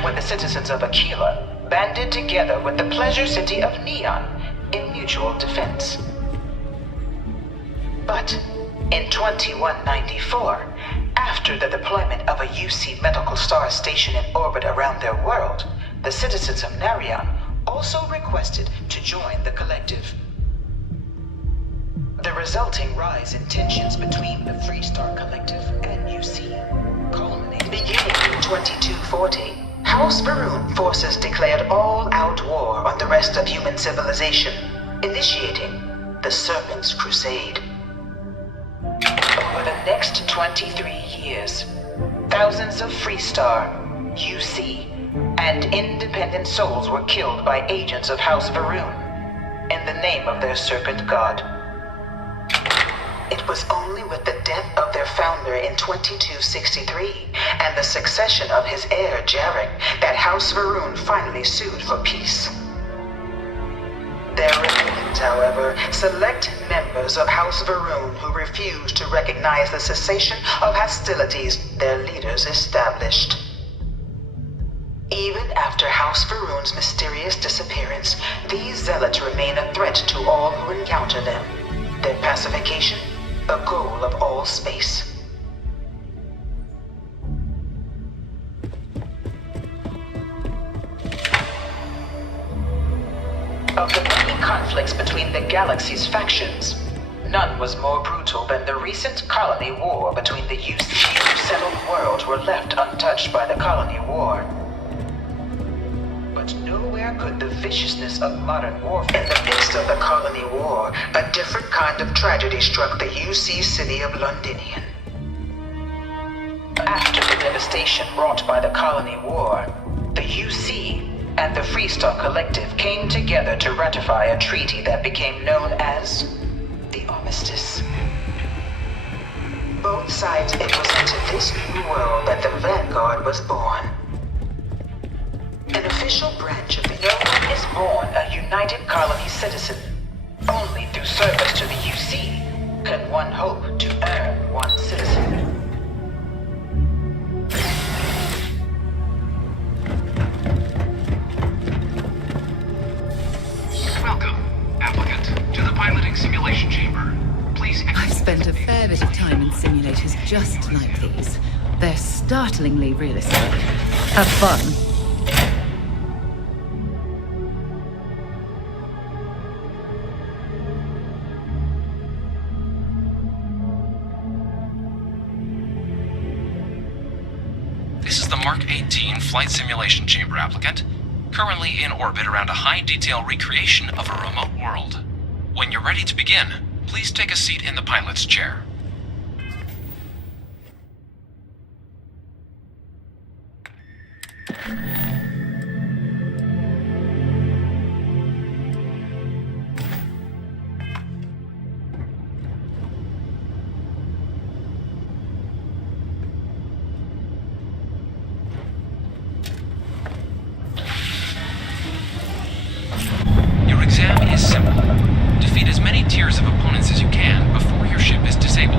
when the citizens of Aquila banded together with the pleasure city of Neon in mutual defense. But in 2194, after the deployment of a UC medical star station in orbit around their world, the citizens of Narion also requested to join the collective. The resulting rise in tensions between the Freestar Collective and UC culminated. Beginning in 2240, House Varun forces declared all-out war on the rest of human civilization, initiating the Serpent's Crusade. Over the next 23 years, thousands of Freestar, UC, and independent souls were killed by agents of House Varun in the name of their serpent god. It was only with the death of their founder in 2263 and the succession of his heir Jarek that House Varun finally sued for peace. There remained, however, select members of House Varun who refused to recognize the cessation of hostilities their leaders established. Even after House Varun's mysterious disappearance, these zealots remain a threat to all who encounter them. Their pacification, a goal of all space. Of the many conflicts between the galaxy's factions, none was more brutal than the recent colony war between the UC. Few settled worlds were left untouched by the colony war. But But nowhere could the viciousness of modern warfare. In the midst of the colony war, a different kind of tragedy struck the UC city of Londinian. After the devastation wrought by the colony war, the UC and the Freestar Collective came together to ratify a treaty that became known as the Armistice. Both sides, it was into this new world that the Vanguard was born. An official branch of the no one is born a united colony citizen. Only through service to the UC can one hope to earn one citizen. Welcome, applicant, to the piloting simulation chamber. Please. I've spent a fair bit of time in simulators just like these. They're startlingly realistic. Have fun. This is the Mark 18 flight simulation chamber, applicant. Currently in orbit around a high-detail recreation of a remote world. When you're ready to begin, please take a seat in the pilot's chair. Your exam is simple. Defeat as many tiers of opponents as you can before your ship is disabled.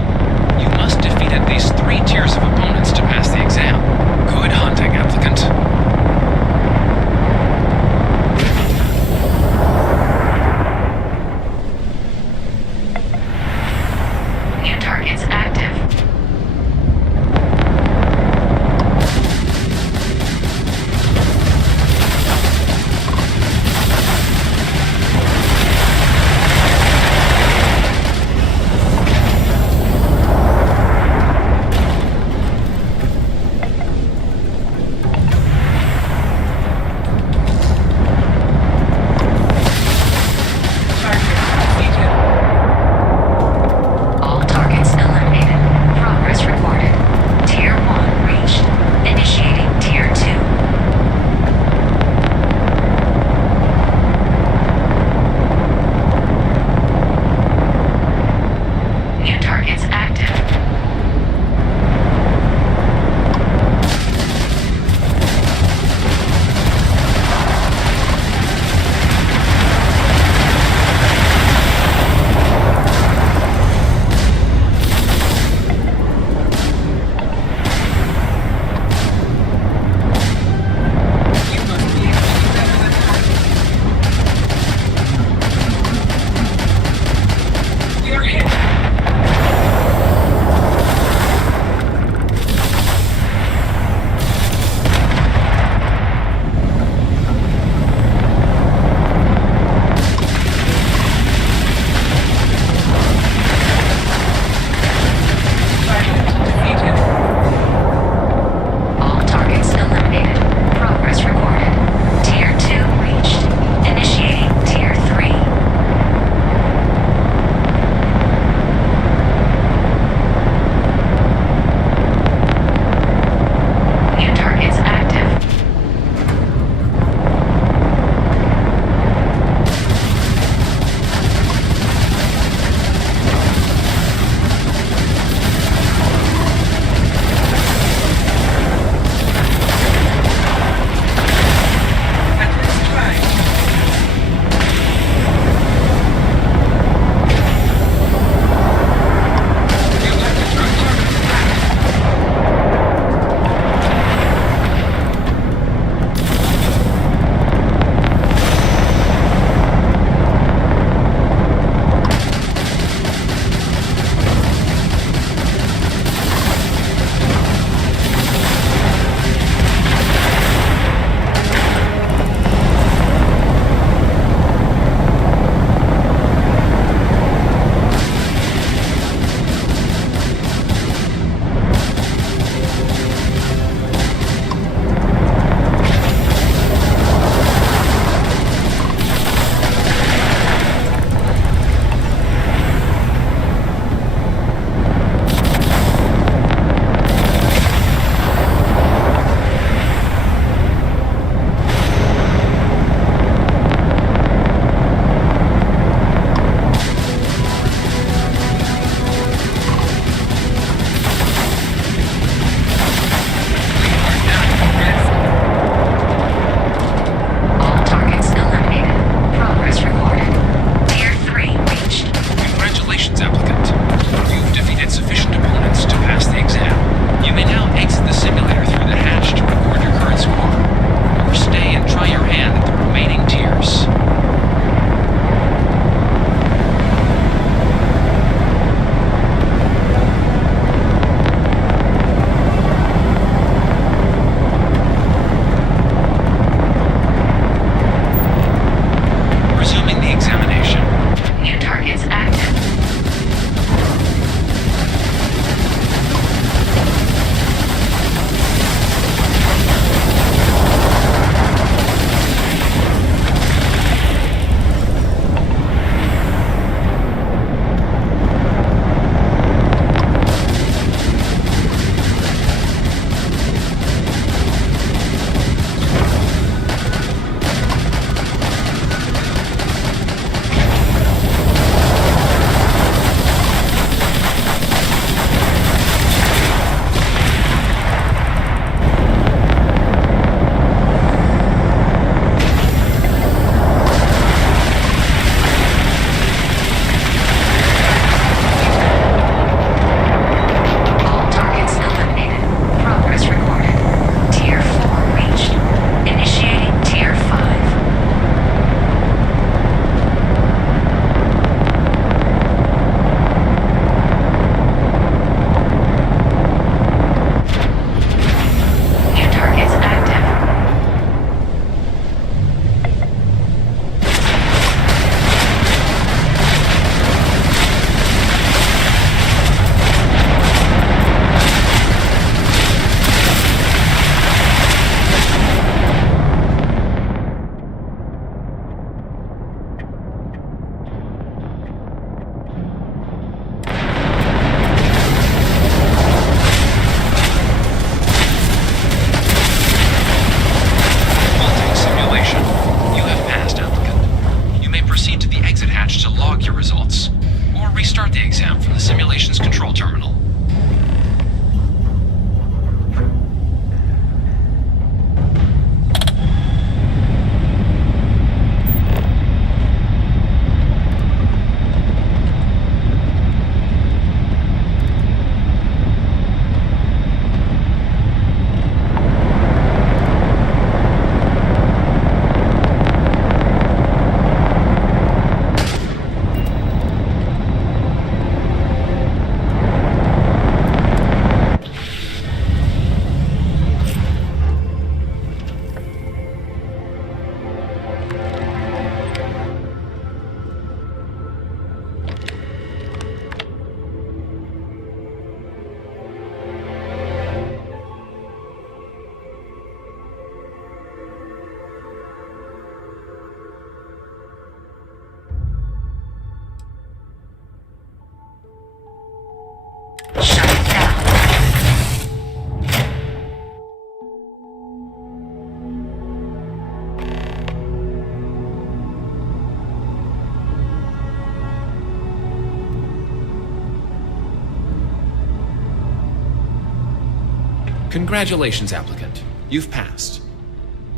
Congratulations, applicant. You've passed.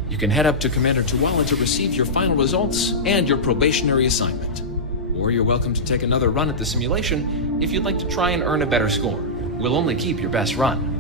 You can head up to Commander Tuala to receive your final results and your probationary assignment. Or you're welcome to take another run at the simulation if you'd like to try and earn a better score. We'll only keep your best run.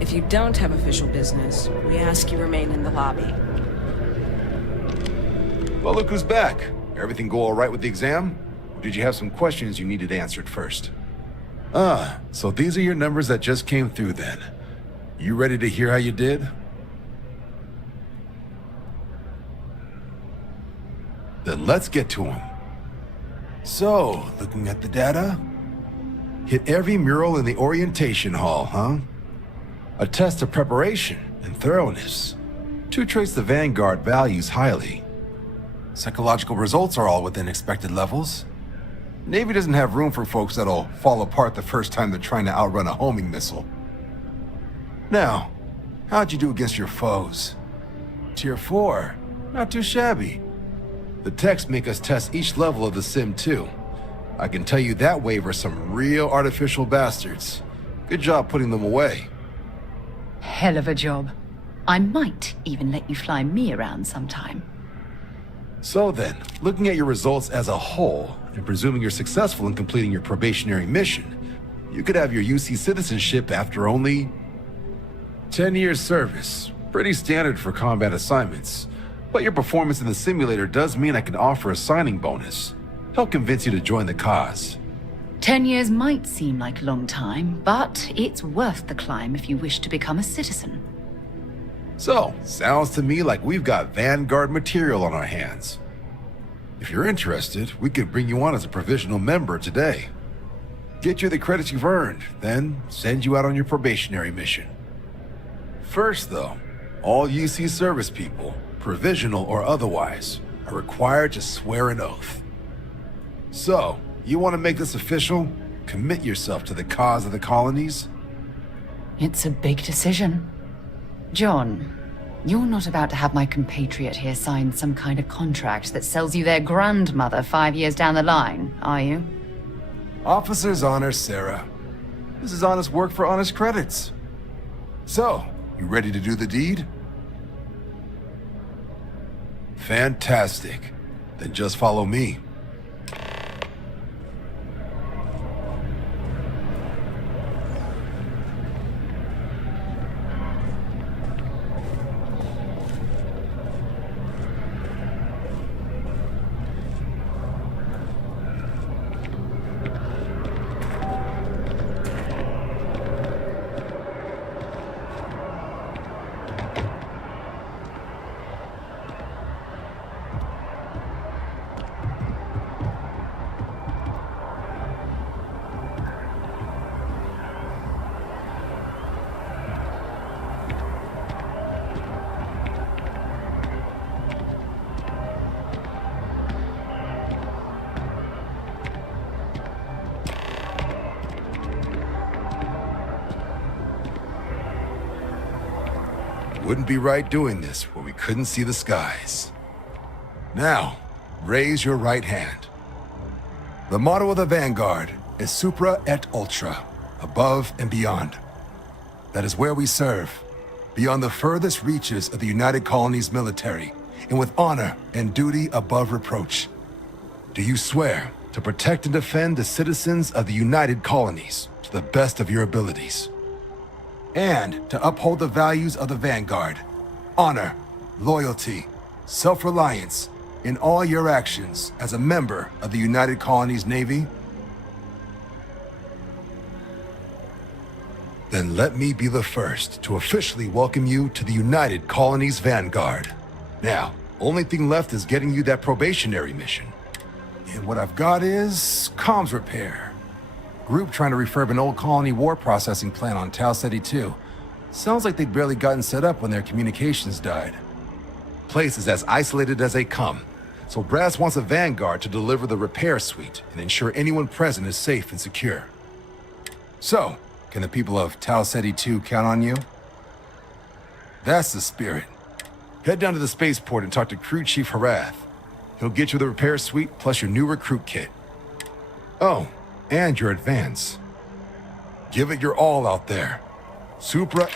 If you don't have official business, we ask you remain in the lobby. Well, look who's back. Everything go all right with the exam? Or did you have some questions you needed answered first? So these are your numbers that just came through then. You ready to hear how you did? Then let's get to them. So, looking at the data, hit every mural in the orientation hall, huh? A test of preparation and thoroughness. 2 traits the Vanguard values highly. Psychological results are all within expected levels. Navy doesn't have room for folks that'll fall apart the first time they're trying to outrun a homing missile. Now, how'd you do against your foes? Tier 4, not too shabby. The techs make us test each level of the sim too. I can tell you that wave are some real artificial bastards. Good job putting them away. Hell of a job. I might even let you fly me around sometime. So then, looking at your results as a whole, and presuming you're successful in completing your probationary mission, you could have your UC citizenship after only 10 years service. Pretty standard for combat assignments. But your performance in the simulator does mean I can offer a signing bonus. Help convince you to join the cause. 10 years might seem like a long time, but it's worth the climb if you wish to become a citizen. So, sounds to me like we've got Vanguard material on our hands. If you're interested, we could bring you on as a provisional member today. Get you the credits you've earned, then send you out on your probationary mission. First though, all UC service people, provisional or otherwise, are required to swear an oath. So, you want to make this official? Commit yourself to the cause of the colonies? It's a big decision. John, you're not about to have my compatriot here sign some kind of contract that sells you their grandmother 5 years down the line, are you? Officer's honor, Sarah. This is honest work for honest credits. So, you ready to do the deed? Fantastic. Then just follow me. Wouldn't be right doing this where we couldn't see the skies. Now, raise your right hand. The motto of the Vanguard is Supra et Ultra, above and beyond. That is where we serve, beyond the furthest reaches of the United Colonies military, and with honor and duty above reproach. Do you swear to protect and defend the citizens of the United Colonies to the best of your abilities? And to uphold the values of the Vanguard, honor, loyalty, self-reliance in all your actions as a member of the United Colonies Navy? Then let me be the first to officially welcome you to the United Colonies Vanguard. Now, only thing left is getting you that probationary mission. And what I've got is comms repair. Group trying to refurb an old colony war processing plant on Tau Ceti 2. Sounds like they'd barely gotten set up when their communications died. Place is as isolated as they come, so Brass wants a Vanguard to deliver the repair suite and ensure anyone present is safe and secure. So, can the people of Tau Ceti 2 count on you? That's the spirit. Head down to the spaceport and talk to Crew Chief Harath. He'll get you the repair suite plus your new recruit kit. Oh, and your advance. Give it your all out there. Supra...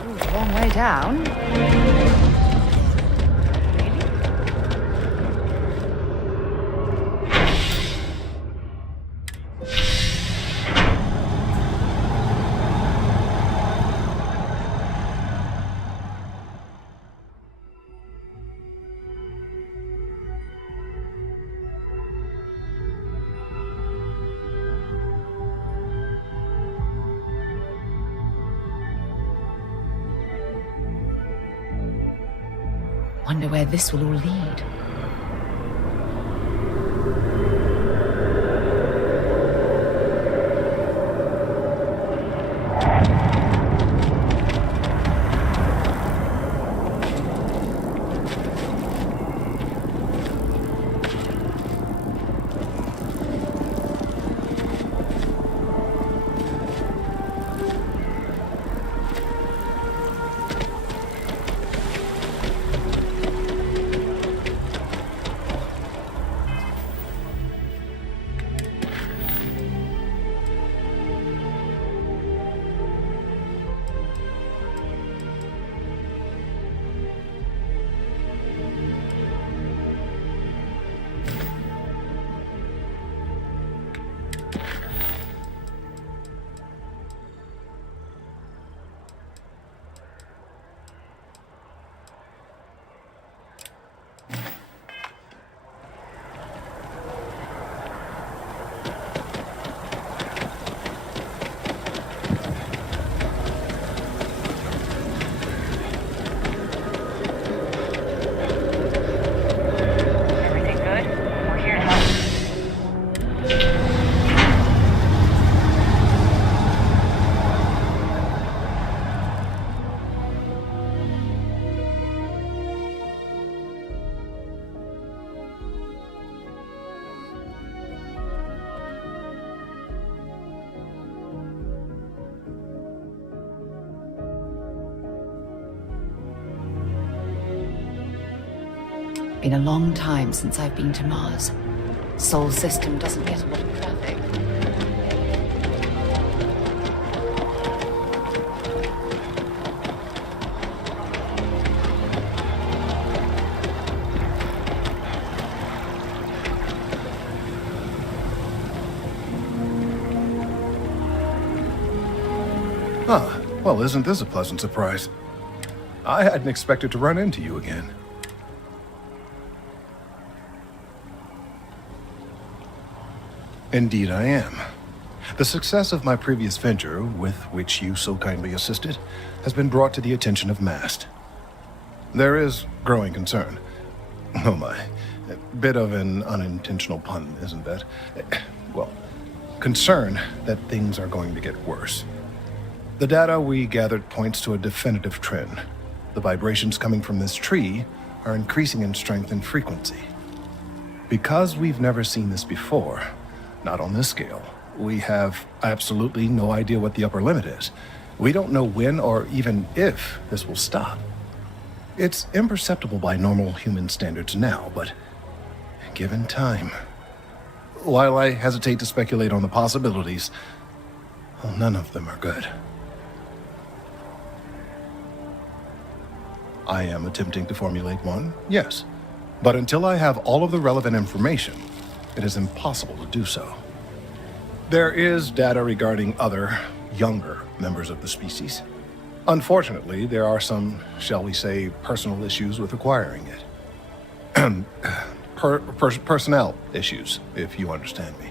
Ooh, a long way down. Wonder where this will all lead. Been a long time since I've been to Mars. Sol system doesn't get a lot of traffic. Ah, well, isn't this a pleasant surprise? I hadn't expected to run into you again. Indeed I am. The success of my previous venture, with which you so kindly assisted, has been brought to the attention of MAST. There is growing concern. Oh my, a bit of an unintentional pun, isn't that? Well, concern that things are going to get worse. The data we gathered points to a definitive trend. The vibrations coming from this tree are increasing in strength and frequency. Because we've never seen this before, not on this scale, we have absolutely no idea what the upper limit is. We don't know when or even if this will stop. It's imperceptible by normal human standards now, but given time... While I hesitate to speculate on the possibilities, well, none of them are good. I am attempting to formulate one, yes. But until I have all of the relevant information, it is impossible to do so. There is data regarding other, younger members of the species. Unfortunately, there are some, shall we say, personal issues with acquiring it. Personnel issues, if you understand me.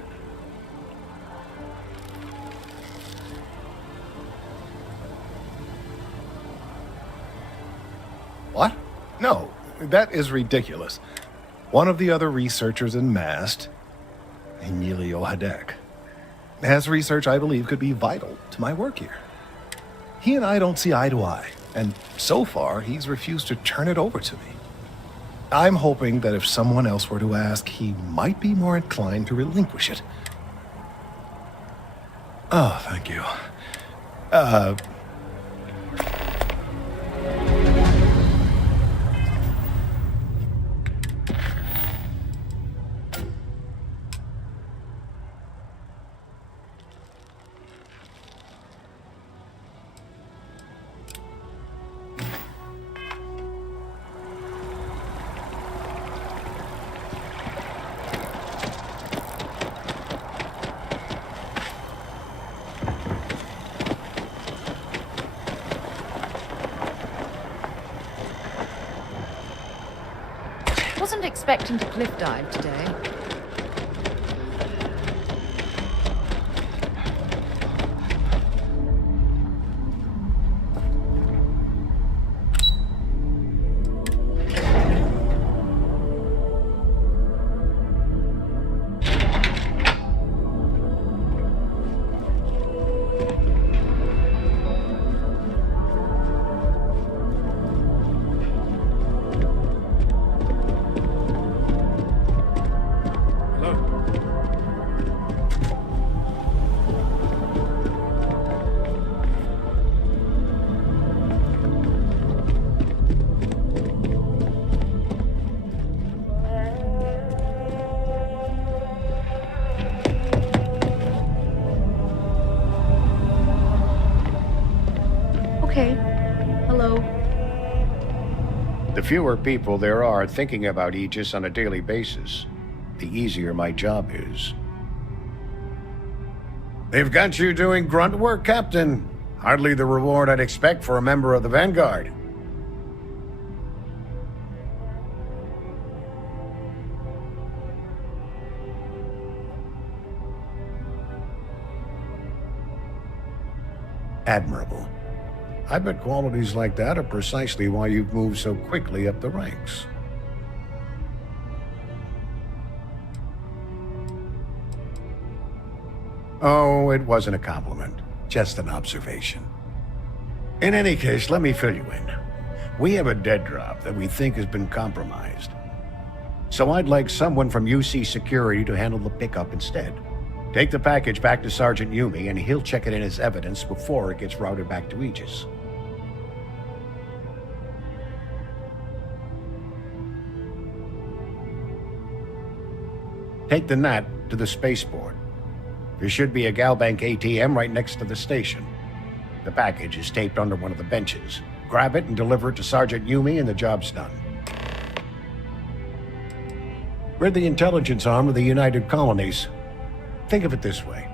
What? No, that is ridiculous. One of the other researchers in MAST, Emilio Hadek, has research I believe could be vital to my work here. He and I don't see eye to eye, and so far he's refused to turn it over to me. I'm hoping that if someone else were to ask, he might be more inclined to relinquish it. Oh, thank you. Wasn't expecting to cliff dive today. Okay. Hello. The fewer people there are thinking about Aegis on a daily basis, the easier my job is. They've got you doing grunt work, Captain. Hardly the reward I'd expect for a member of the Vanguard. Admirable. I bet qualities like that are precisely why you've moved so quickly up the ranks. Oh, it wasn't a compliment, just an observation. In any case, let me fill you in. We have a dead drop that we think has been compromised. So I'd like someone from UC Security to handle the pickup instead. Take the package back to Sergeant Yumi and he'll check it in as evidence before it gets routed back to Aegis. Take the Nat to the spaceport. There should be a Galbank ATM right next to the station. The package is taped under one of the benches. Grab it and deliver it to Sergeant Yumi and the job's done. We're the intelligence arm of the United Colonies. Think of it this way.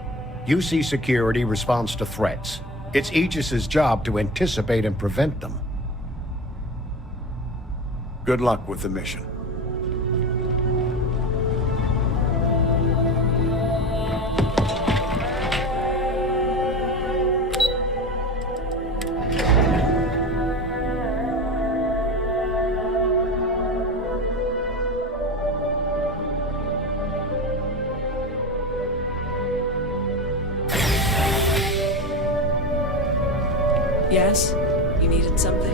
UC Security responds to threats. It's Aegis's job to anticipate and prevent them. Good luck with the mission. Yes? You needed something?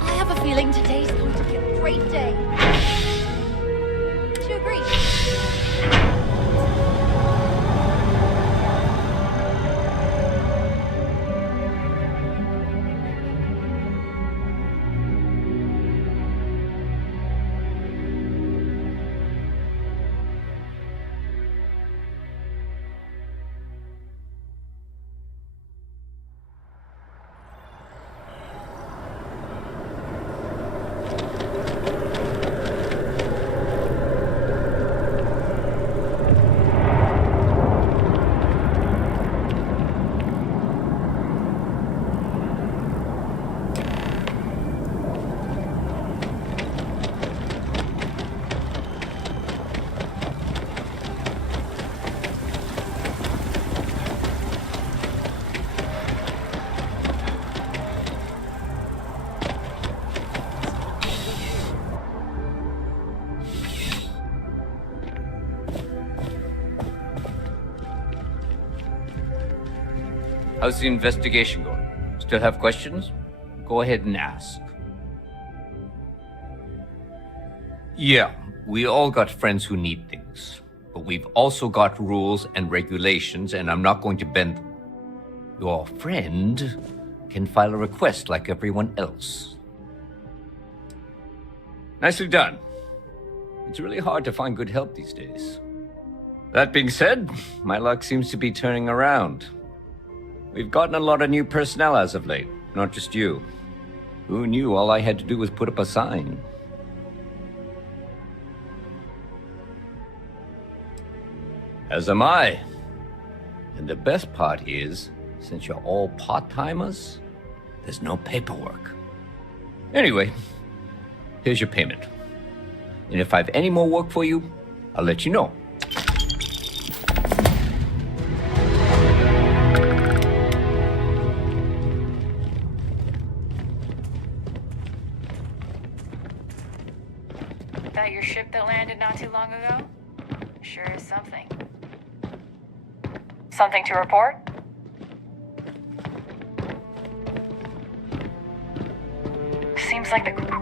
I have a feeling today's going to be a great day. Do you agree? How's the investigation going? Still have questions? Go ahead and ask. Yeah, we all got friends who need things. But we've also got rules and regulations, and I'm not going to bend them. Your friend can file a request like everyone else. Nicely done. It's really hard to find good help these days. That being said, my luck seems to be turning around. We've gotten a lot of new personnel as of late, not just you. Who knew all I had to do was put up a sign? As am I. And the best part is, since you're all part-timers, there's no paperwork. Anyway, here's your payment. And if I have any more work for you, I'll let you know. That your ship that landed not too long ago? Sure is something. Something to report? Seems like the...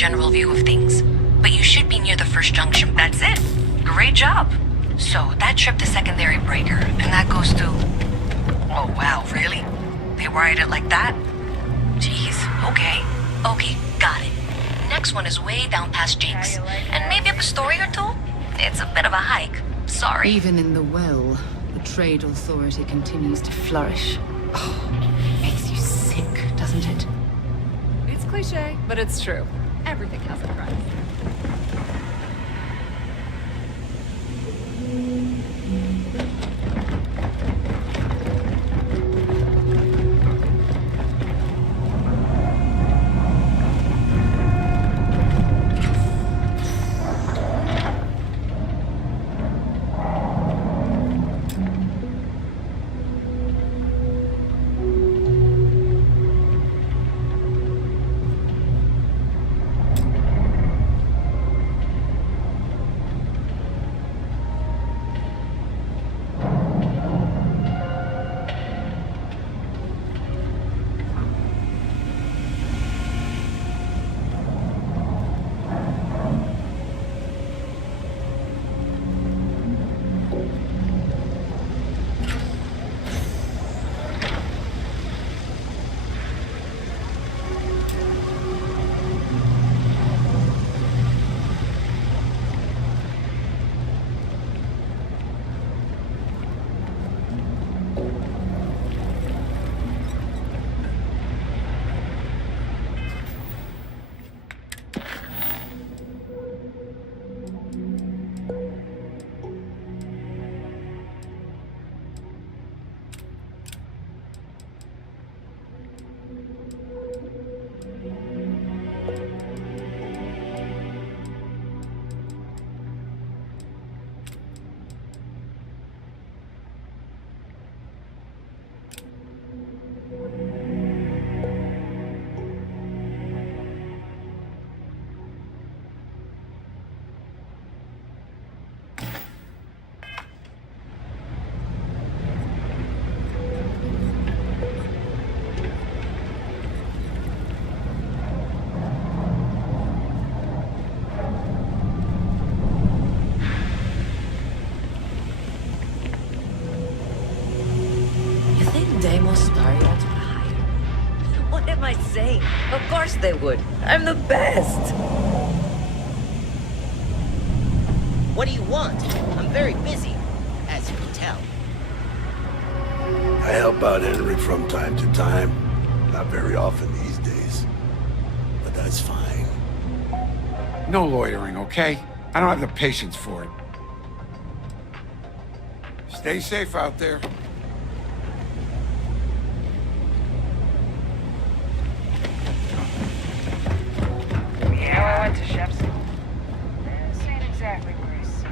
general view of things. But you should be near the first junction. That's it. Great job. So, that trip to secondary breaker, and that goes to... Oh, wow, really? They wired it like that? Jeez, okay. Okay, got it. Next one is way down past Jake's. And maybe up a story or two? It's a bit of a hike. Sorry. Even in the well, the the trade authority continues to flourish. Oh, makes you sick, doesn't it? It's cliche, but it's true. Everything has a price. Saying. Of course they would. I'm the best. What do you want? I'm very busy, as you can tell. I help out Henry from time to time. Not very often these days. But that's fine. No loitering, okay? I don't have the patience for it. Stay safe out there. I went to chef school. This ain't exactly where he seems.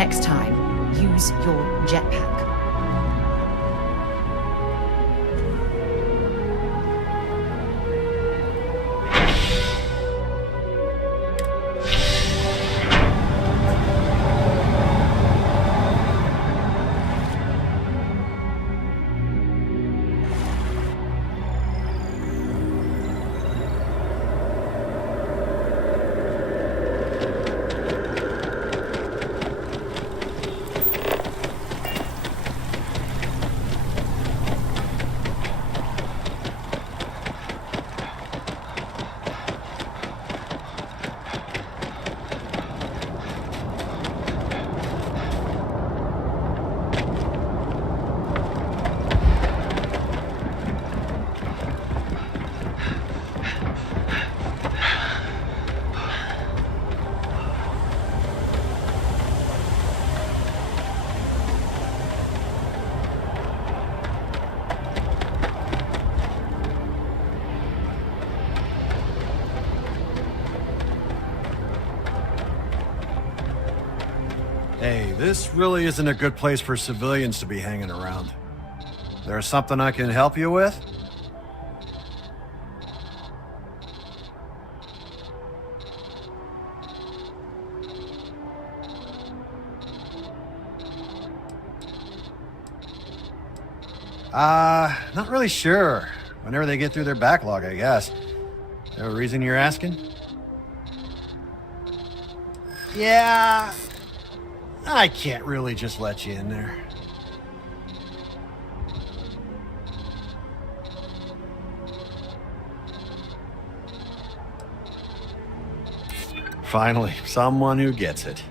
Next time, use your jetpack. Hey, this really isn't a good place for civilians to be hanging around. There's something I can help you with? Not really sure. Whenever they get through their backlog, I guess. There a reason you're asking? Yeah, I can't really just let you in there. Finally, someone who gets it.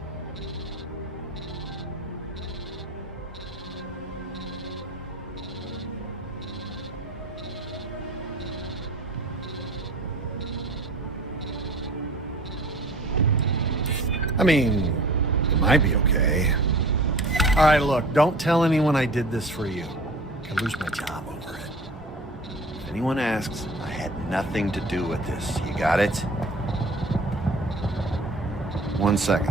I mean, it might be okay. All right, look, don't tell anyone I did this for you. I could lose my job over it. If anyone asks, I had nothing to do with this. You got it? 1 second.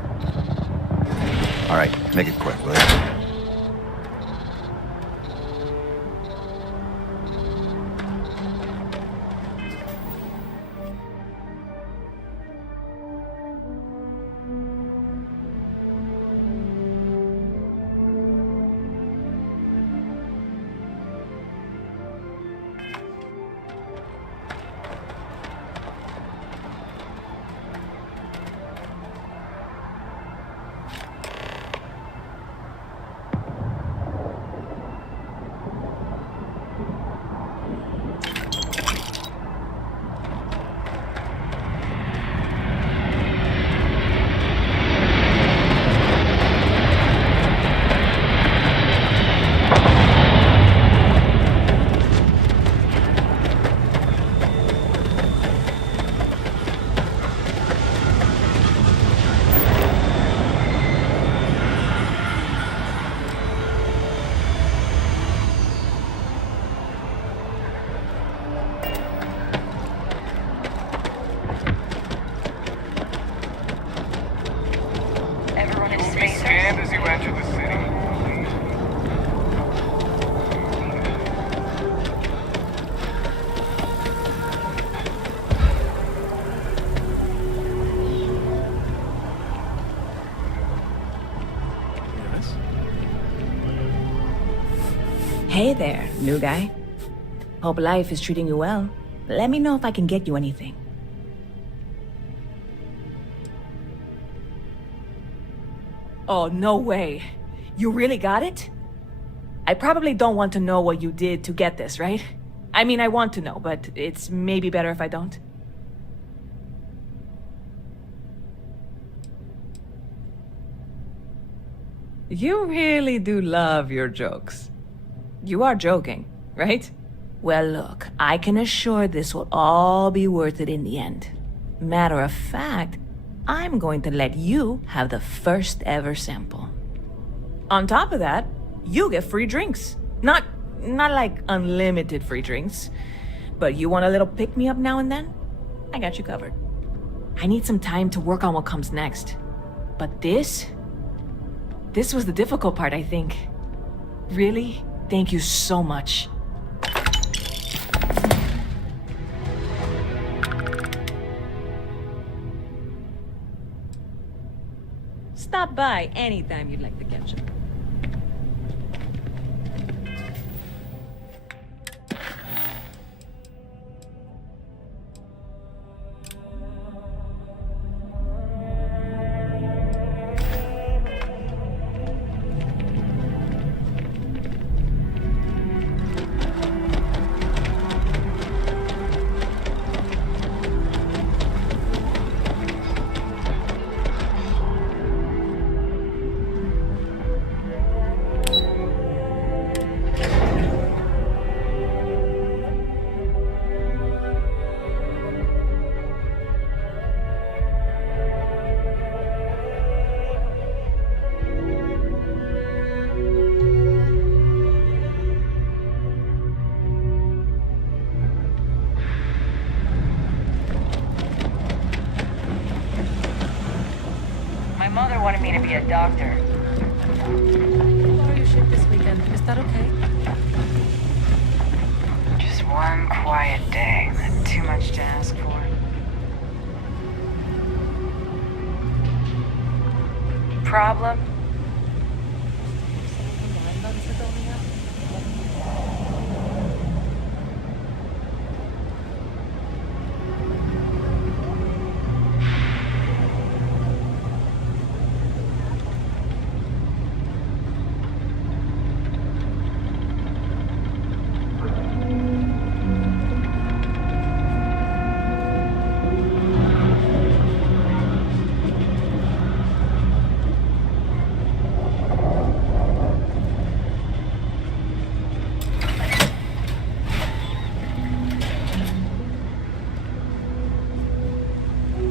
All right, make it quick, will you? Hey there, new guy. Hope life is treating you well. Let me know if I can get you anything. Oh, no way. You really got it? I probably don't want to know what you did to get this, right? I mean, I want to know, but it's maybe better if I don't. You really do love your jokes. You are joking, right? Well, look, I can assure this will all be worth it in the end. Matter of fact, I'm going to let you have the first ever sample. On top of that, you get free drinks. Not like unlimited free drinks, but you want a little pick-me-up now and then? I got you covered. I need some time to work on what comes next. But this This was the difficult part, I think. Really? Thank you so much. Stop by anytime you'd like to catch up. My mother wanted me to be a doctor. Borrow your ship this weekend. Is that okay? Just one quiet day. Not too much to ask for. Problem?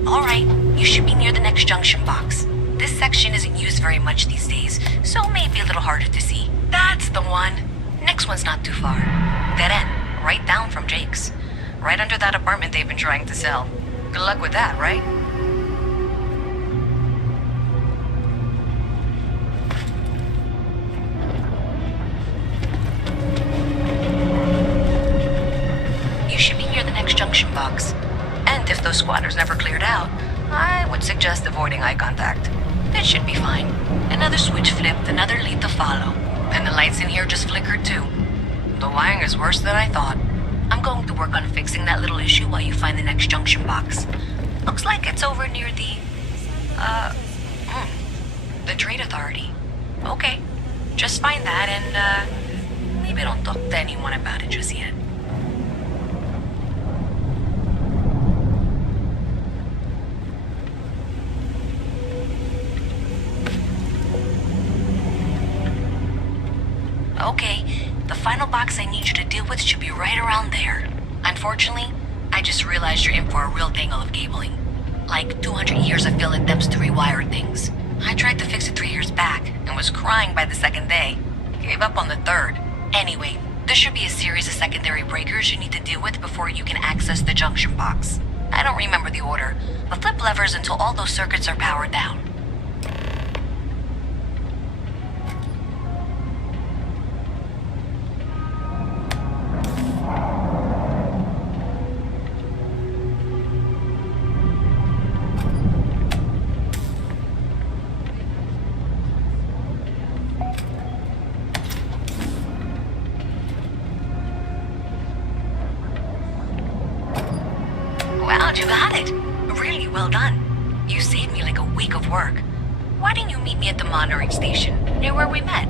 Alright, you should be near the next junction box. This section isn't used very much these days, so it may be a little harder to see. That's the one. Next one's not too far. Dead end, right down from Jake's. Right under that apartment they've been trying to sell. Good luck with that, right? You should be near the next junction box. And if those squatters never cleared out, I would suggest avoiding eye contact. It should be fine. Another switch flipped, another lead to follow. And the lights in here just flickered too. The wiring is worse than I thought. I'm going to work on fixing that little issue while you find the next junction box. Looks like it's over near the Trade Authority. Okay, just find that and, maybe don't talk to anyone about it just yet. Okay, the final box I need you to deal with should be right around there. Unfortunately, I just realized you're in for a real tangle of cabling. Like 200 years of fill attempts to rewire things. I tried to fix it 3 years back, and was crying by the second day. Gave up on the third. Anyway, there should be a series of secondary breakers you need to deal with before you can access the junction box. I don't remember the order, but flip levers until all those circuits are powered down. Wow, you got it. Really well done. You saved me like a week of work. Why didn't you meet me at the monitoring station, near where we met?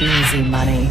Easy money.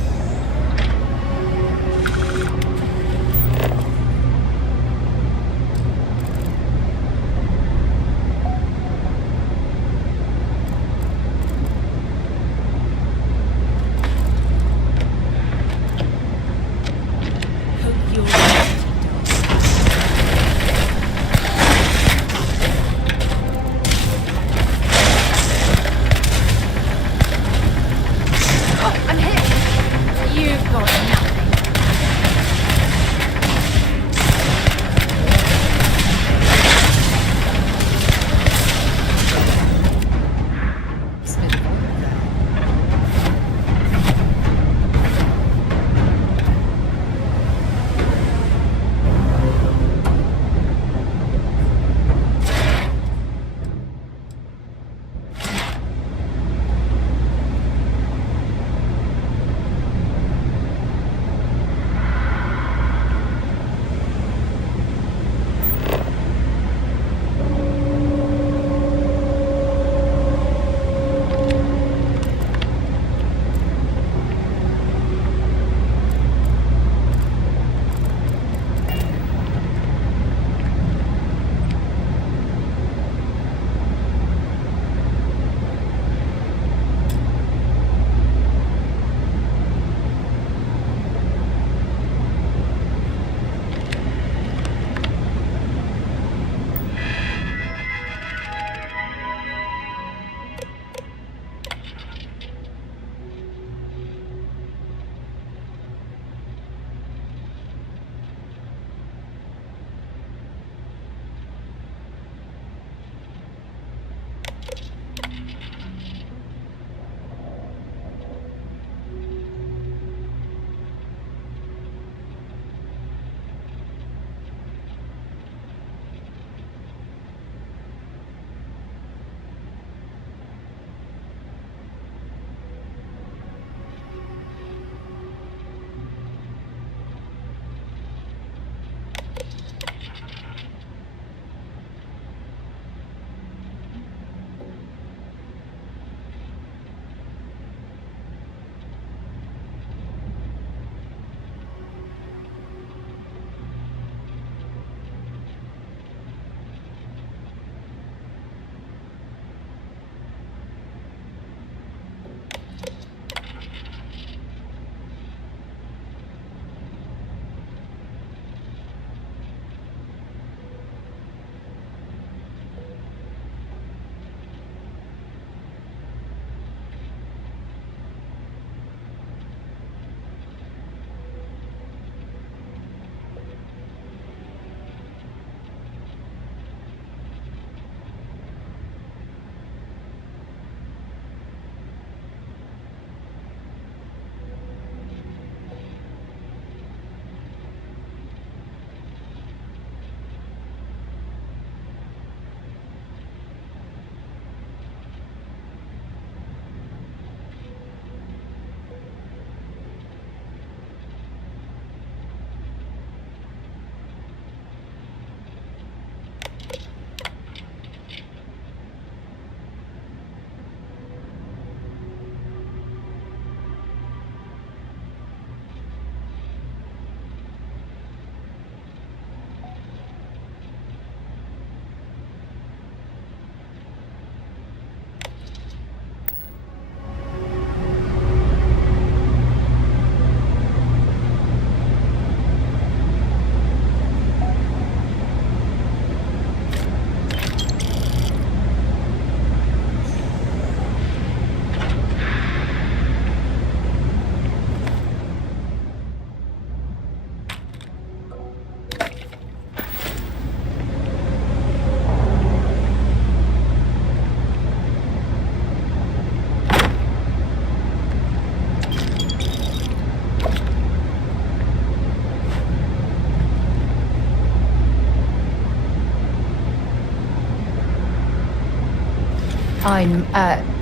I'm,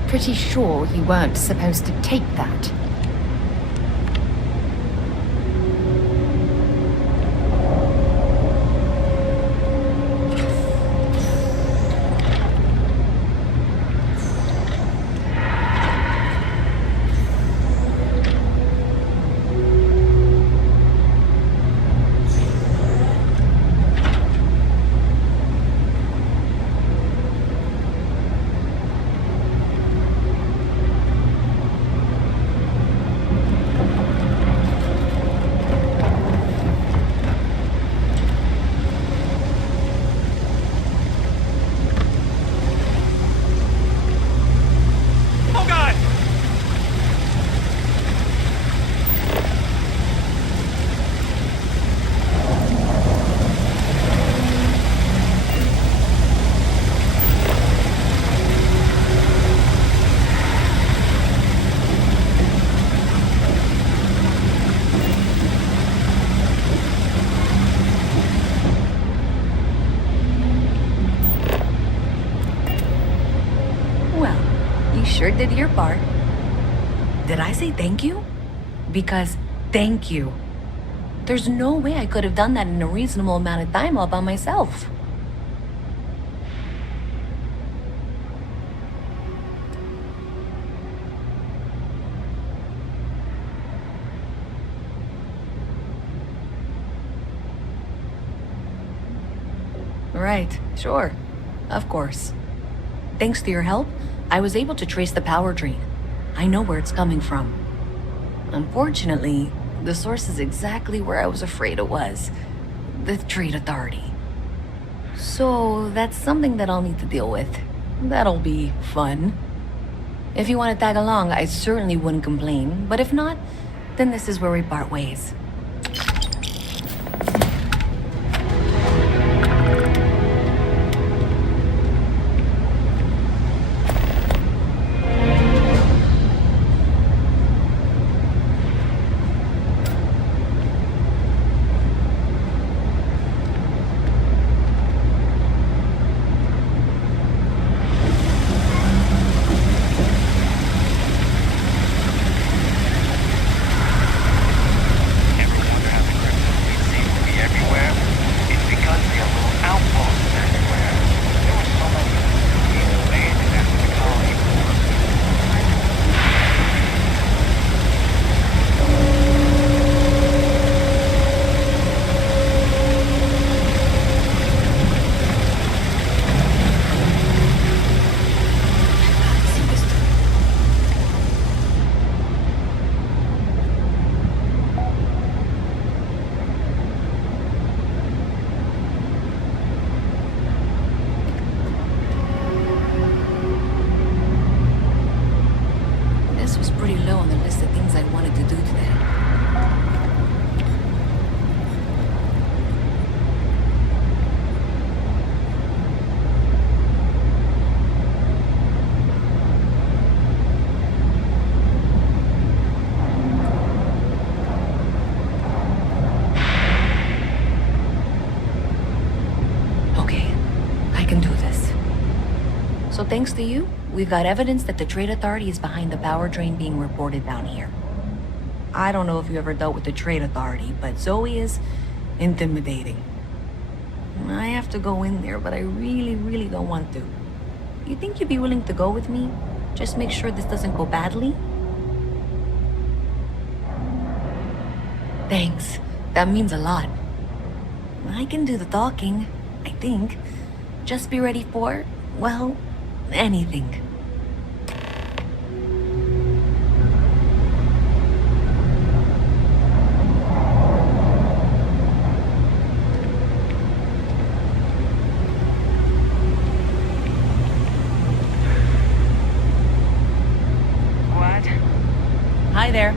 pretty sure you weren't supposed to take that. sure did your part. Did I say thank you? Because thank you. There's no way I could have done that in a reasonable amount of time all by myself. Right, sure. Of course. Thanks to your help, I was able to trace the power drain. I know where it's coming from. Unfortunately, the source is exactly where I was afraid it was. The Trade Authority. So that's something that I'll need to deal with. That'll be fun. If you want to tag along, I certainly wouldn't complain, but if not, then this is where we part ways. So thanks to you, we've got evidence that the Trade Authority is behind the power drain being reported down here. I don't know if you ever dealt with the Trade Authority, but Zoe is intimidating. I have to go in there, but I really don't want to. You think you'd be willing to go with me? Just make sure this doesn't go badly? Thanks. That means a lot. I can do the talking, I think. Just be ready for, well, anything. What? Hi there.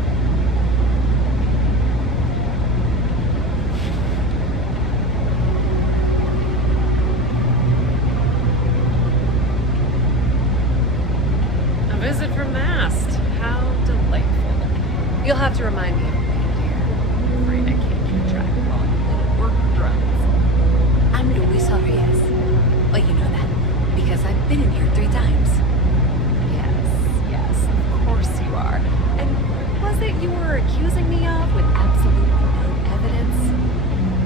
A visit from Mast. How delightful. You'll have to remind me of your name, dear. I'm afraid I can't keep track of all your little work drugs. I'm Luisa Reyes. But you know that, because I've been in here 3 times. Yes, of course you are. And what was it you were accusing me of with absolutely no evidence?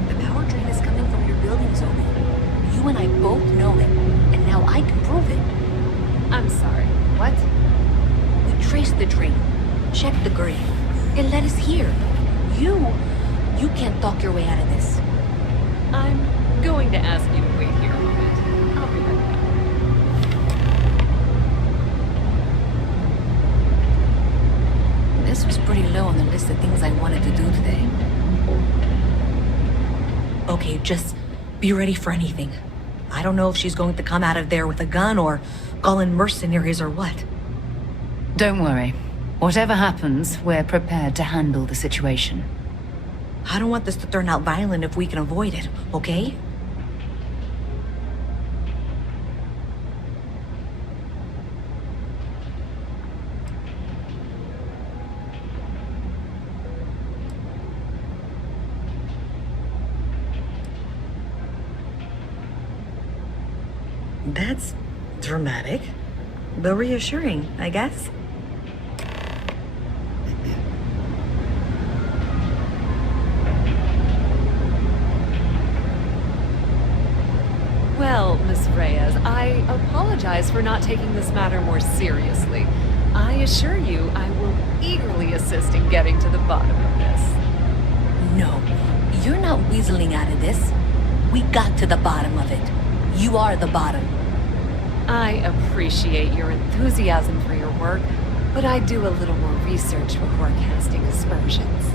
The power drain is coming from your building, Zoe. You and I both know it, and now I can prove it. I'm sorry, what? We traced the drain, checked the grave. It led us here. You can't talk your way out of this. I'm going to ask you to wait here a moment. I'll be right back. This was pretty low on the list of things I wanted to do today. Okay, just be ready for anything. I don't know if she's going to come out of there with a gun or call in mercenaries or what. Don't worry. Whatever happens, we're prepared to handle the situation. I don't want this to turn out violent if we can avoid it, okay? That's dramatic. Though reassuring, I guess. Well, Miss Reyes, I apologize for not taking this matter more seriously. I assure you I will eagerly assist in getting to the bottom of this. No, you're not weaseling out of this. We got to the bottom of it. You are the bottom. I appreciate your enthusiasm for your work, but I do a little more research before casting aspersions.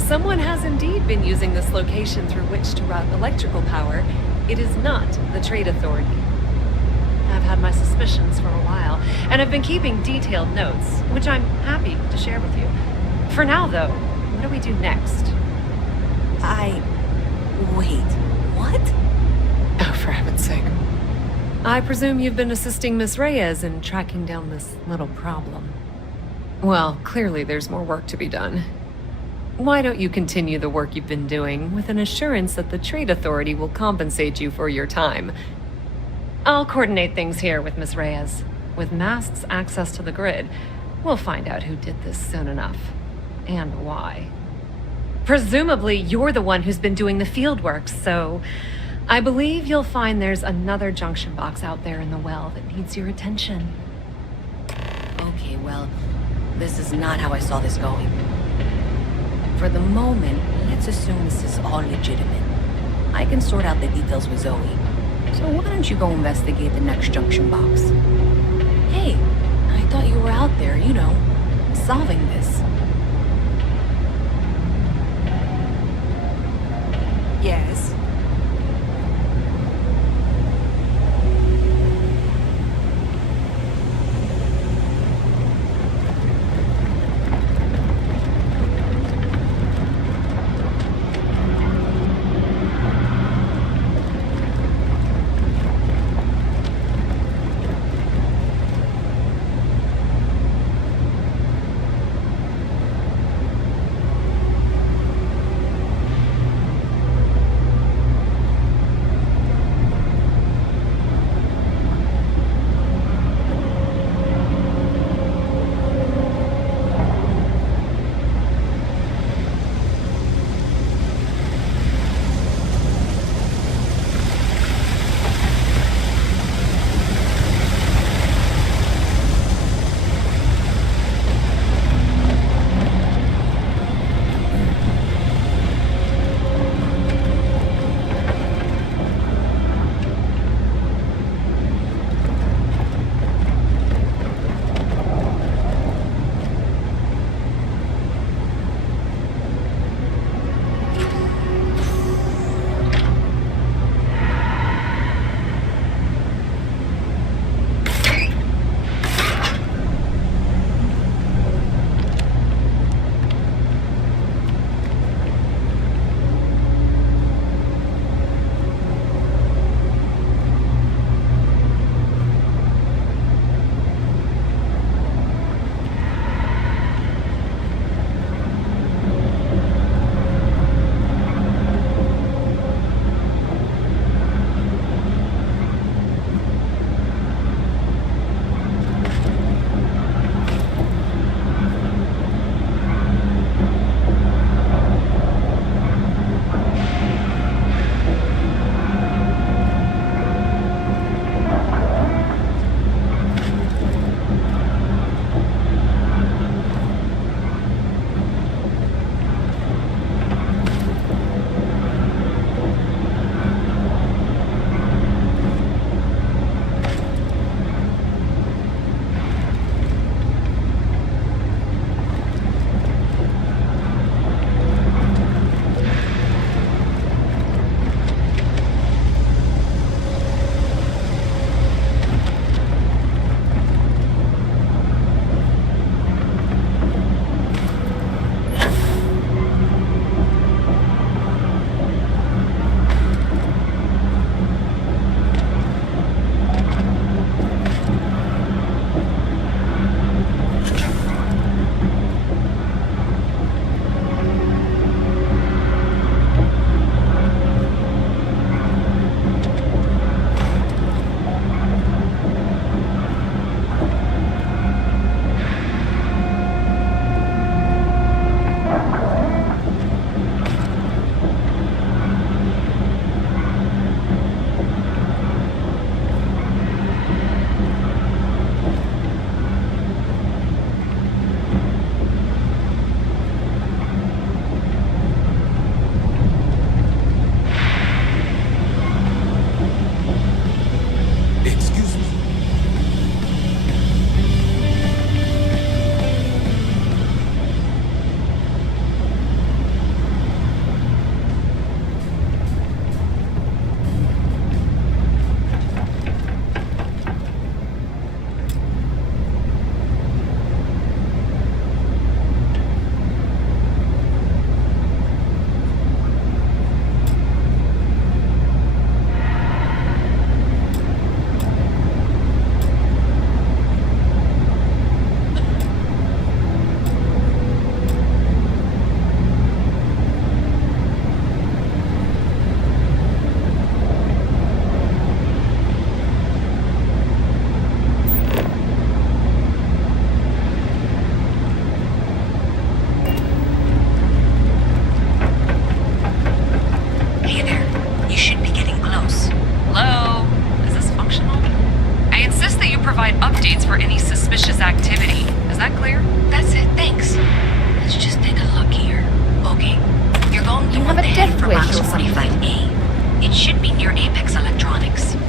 Someone has indeed been using this location through which to route electrical power. It is not the Trade Authority. I've had my suspicions for a while, and I've been keeping detailed notes, which I'm happy to share with you. For now, though, what do we do next? Wait, what? Oh, for heaven's sake. I presume you've been assisting Miss Reyes in tracking down this little problem. Well, clearly there's more work to be done. Why don't you continue the work you've been doing with an assurance that the Trade Authority will compensate you for your time? I'll coordinate things here with Miss Reyes. With Mast's access to the grid, we'll find out who did this soon enough. And why. Presumably, you're the one who's been doing the field work, so I believe you'll find there's another junction box out there in the well that needs your attention. Okay, well, this is not how I saw this going. For the moment, let's assume this is all legitimate. I can sort out the details with Zoe. So why don't you go investigate the next junction box? Hey, I thought you were out there, you know, solving this. Yes. provide updates for any suspicious activity. Is that clear? That's it, thanks. Let's just take a look here. Okay, you're going to want to head for box 45A. It should be near Apex Electronics. You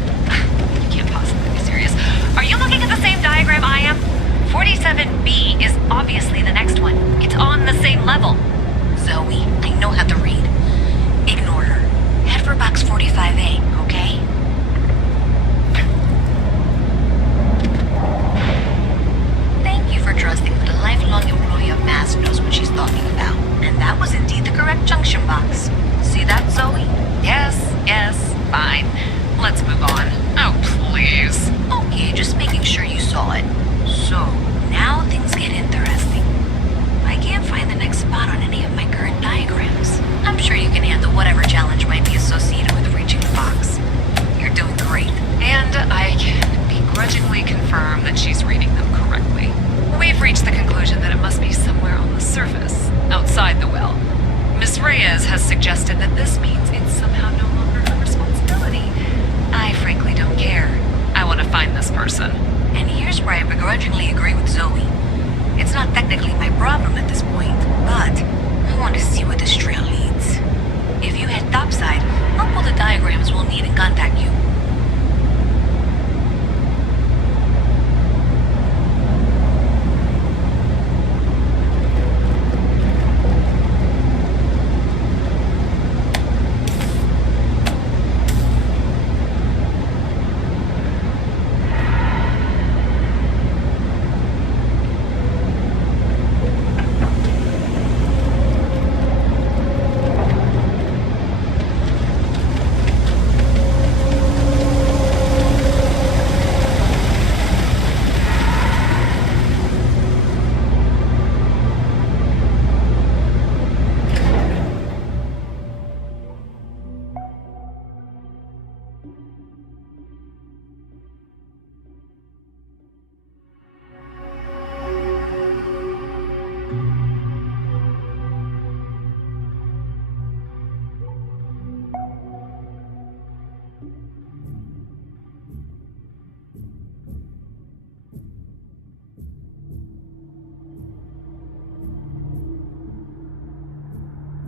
can't possibly be serious. Are you looking at the same diagram I am? 47B is obviously the next one. It's on the same level. Zoe, I know how to read. Ignore her. Head for box 45A, okay? Thank you for trusting that a lifelong employee of MAST knows what she's talking about. And that was indeed the correct junction box. See that, Zoe? Yes, fine. Let's move on. Oh, please. Okay, just making sure you saw it. So, now things get interesting. I can't find the next spot on any of my current diagrams. I'm sure you can handle whatever challenge might be associated with reaching the box. You're doing great. And I can begrudgingly confirm that she's reading them correctly. We've reached the conclusion that it must be somewhere on the surface, outside the well. Miss Reyes has suggested that this means it's somehow no longer her responsibility. I frankly don't care. I want to find this person. And here's where I begrudgingly agree with Zoe. It's not technically my problem at this point, but I want to see where this trail leads. If you head topside, I'll pull the diagrams we'll need and contact you.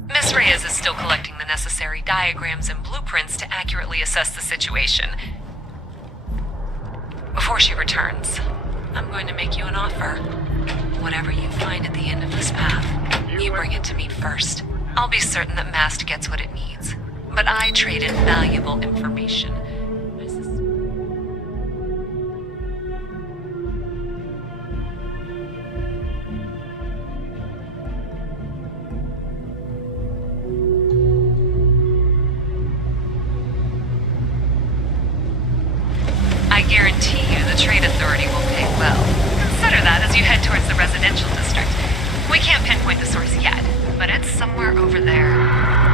Miss Reyes is still collecting the necessary diagrams and blueprints to accurately assess the situation. Before she returns, I'm going to make you an offer. Whatever you find at the end of this path, you bring it to me first. I'll be certain that MAST gets what it needs. But I trade in valuable information. I guarantee you the Trade Authority will pay well. Consider that as you head towards the residential district. We can't pinpoint the source yet, but it's somewhere over there.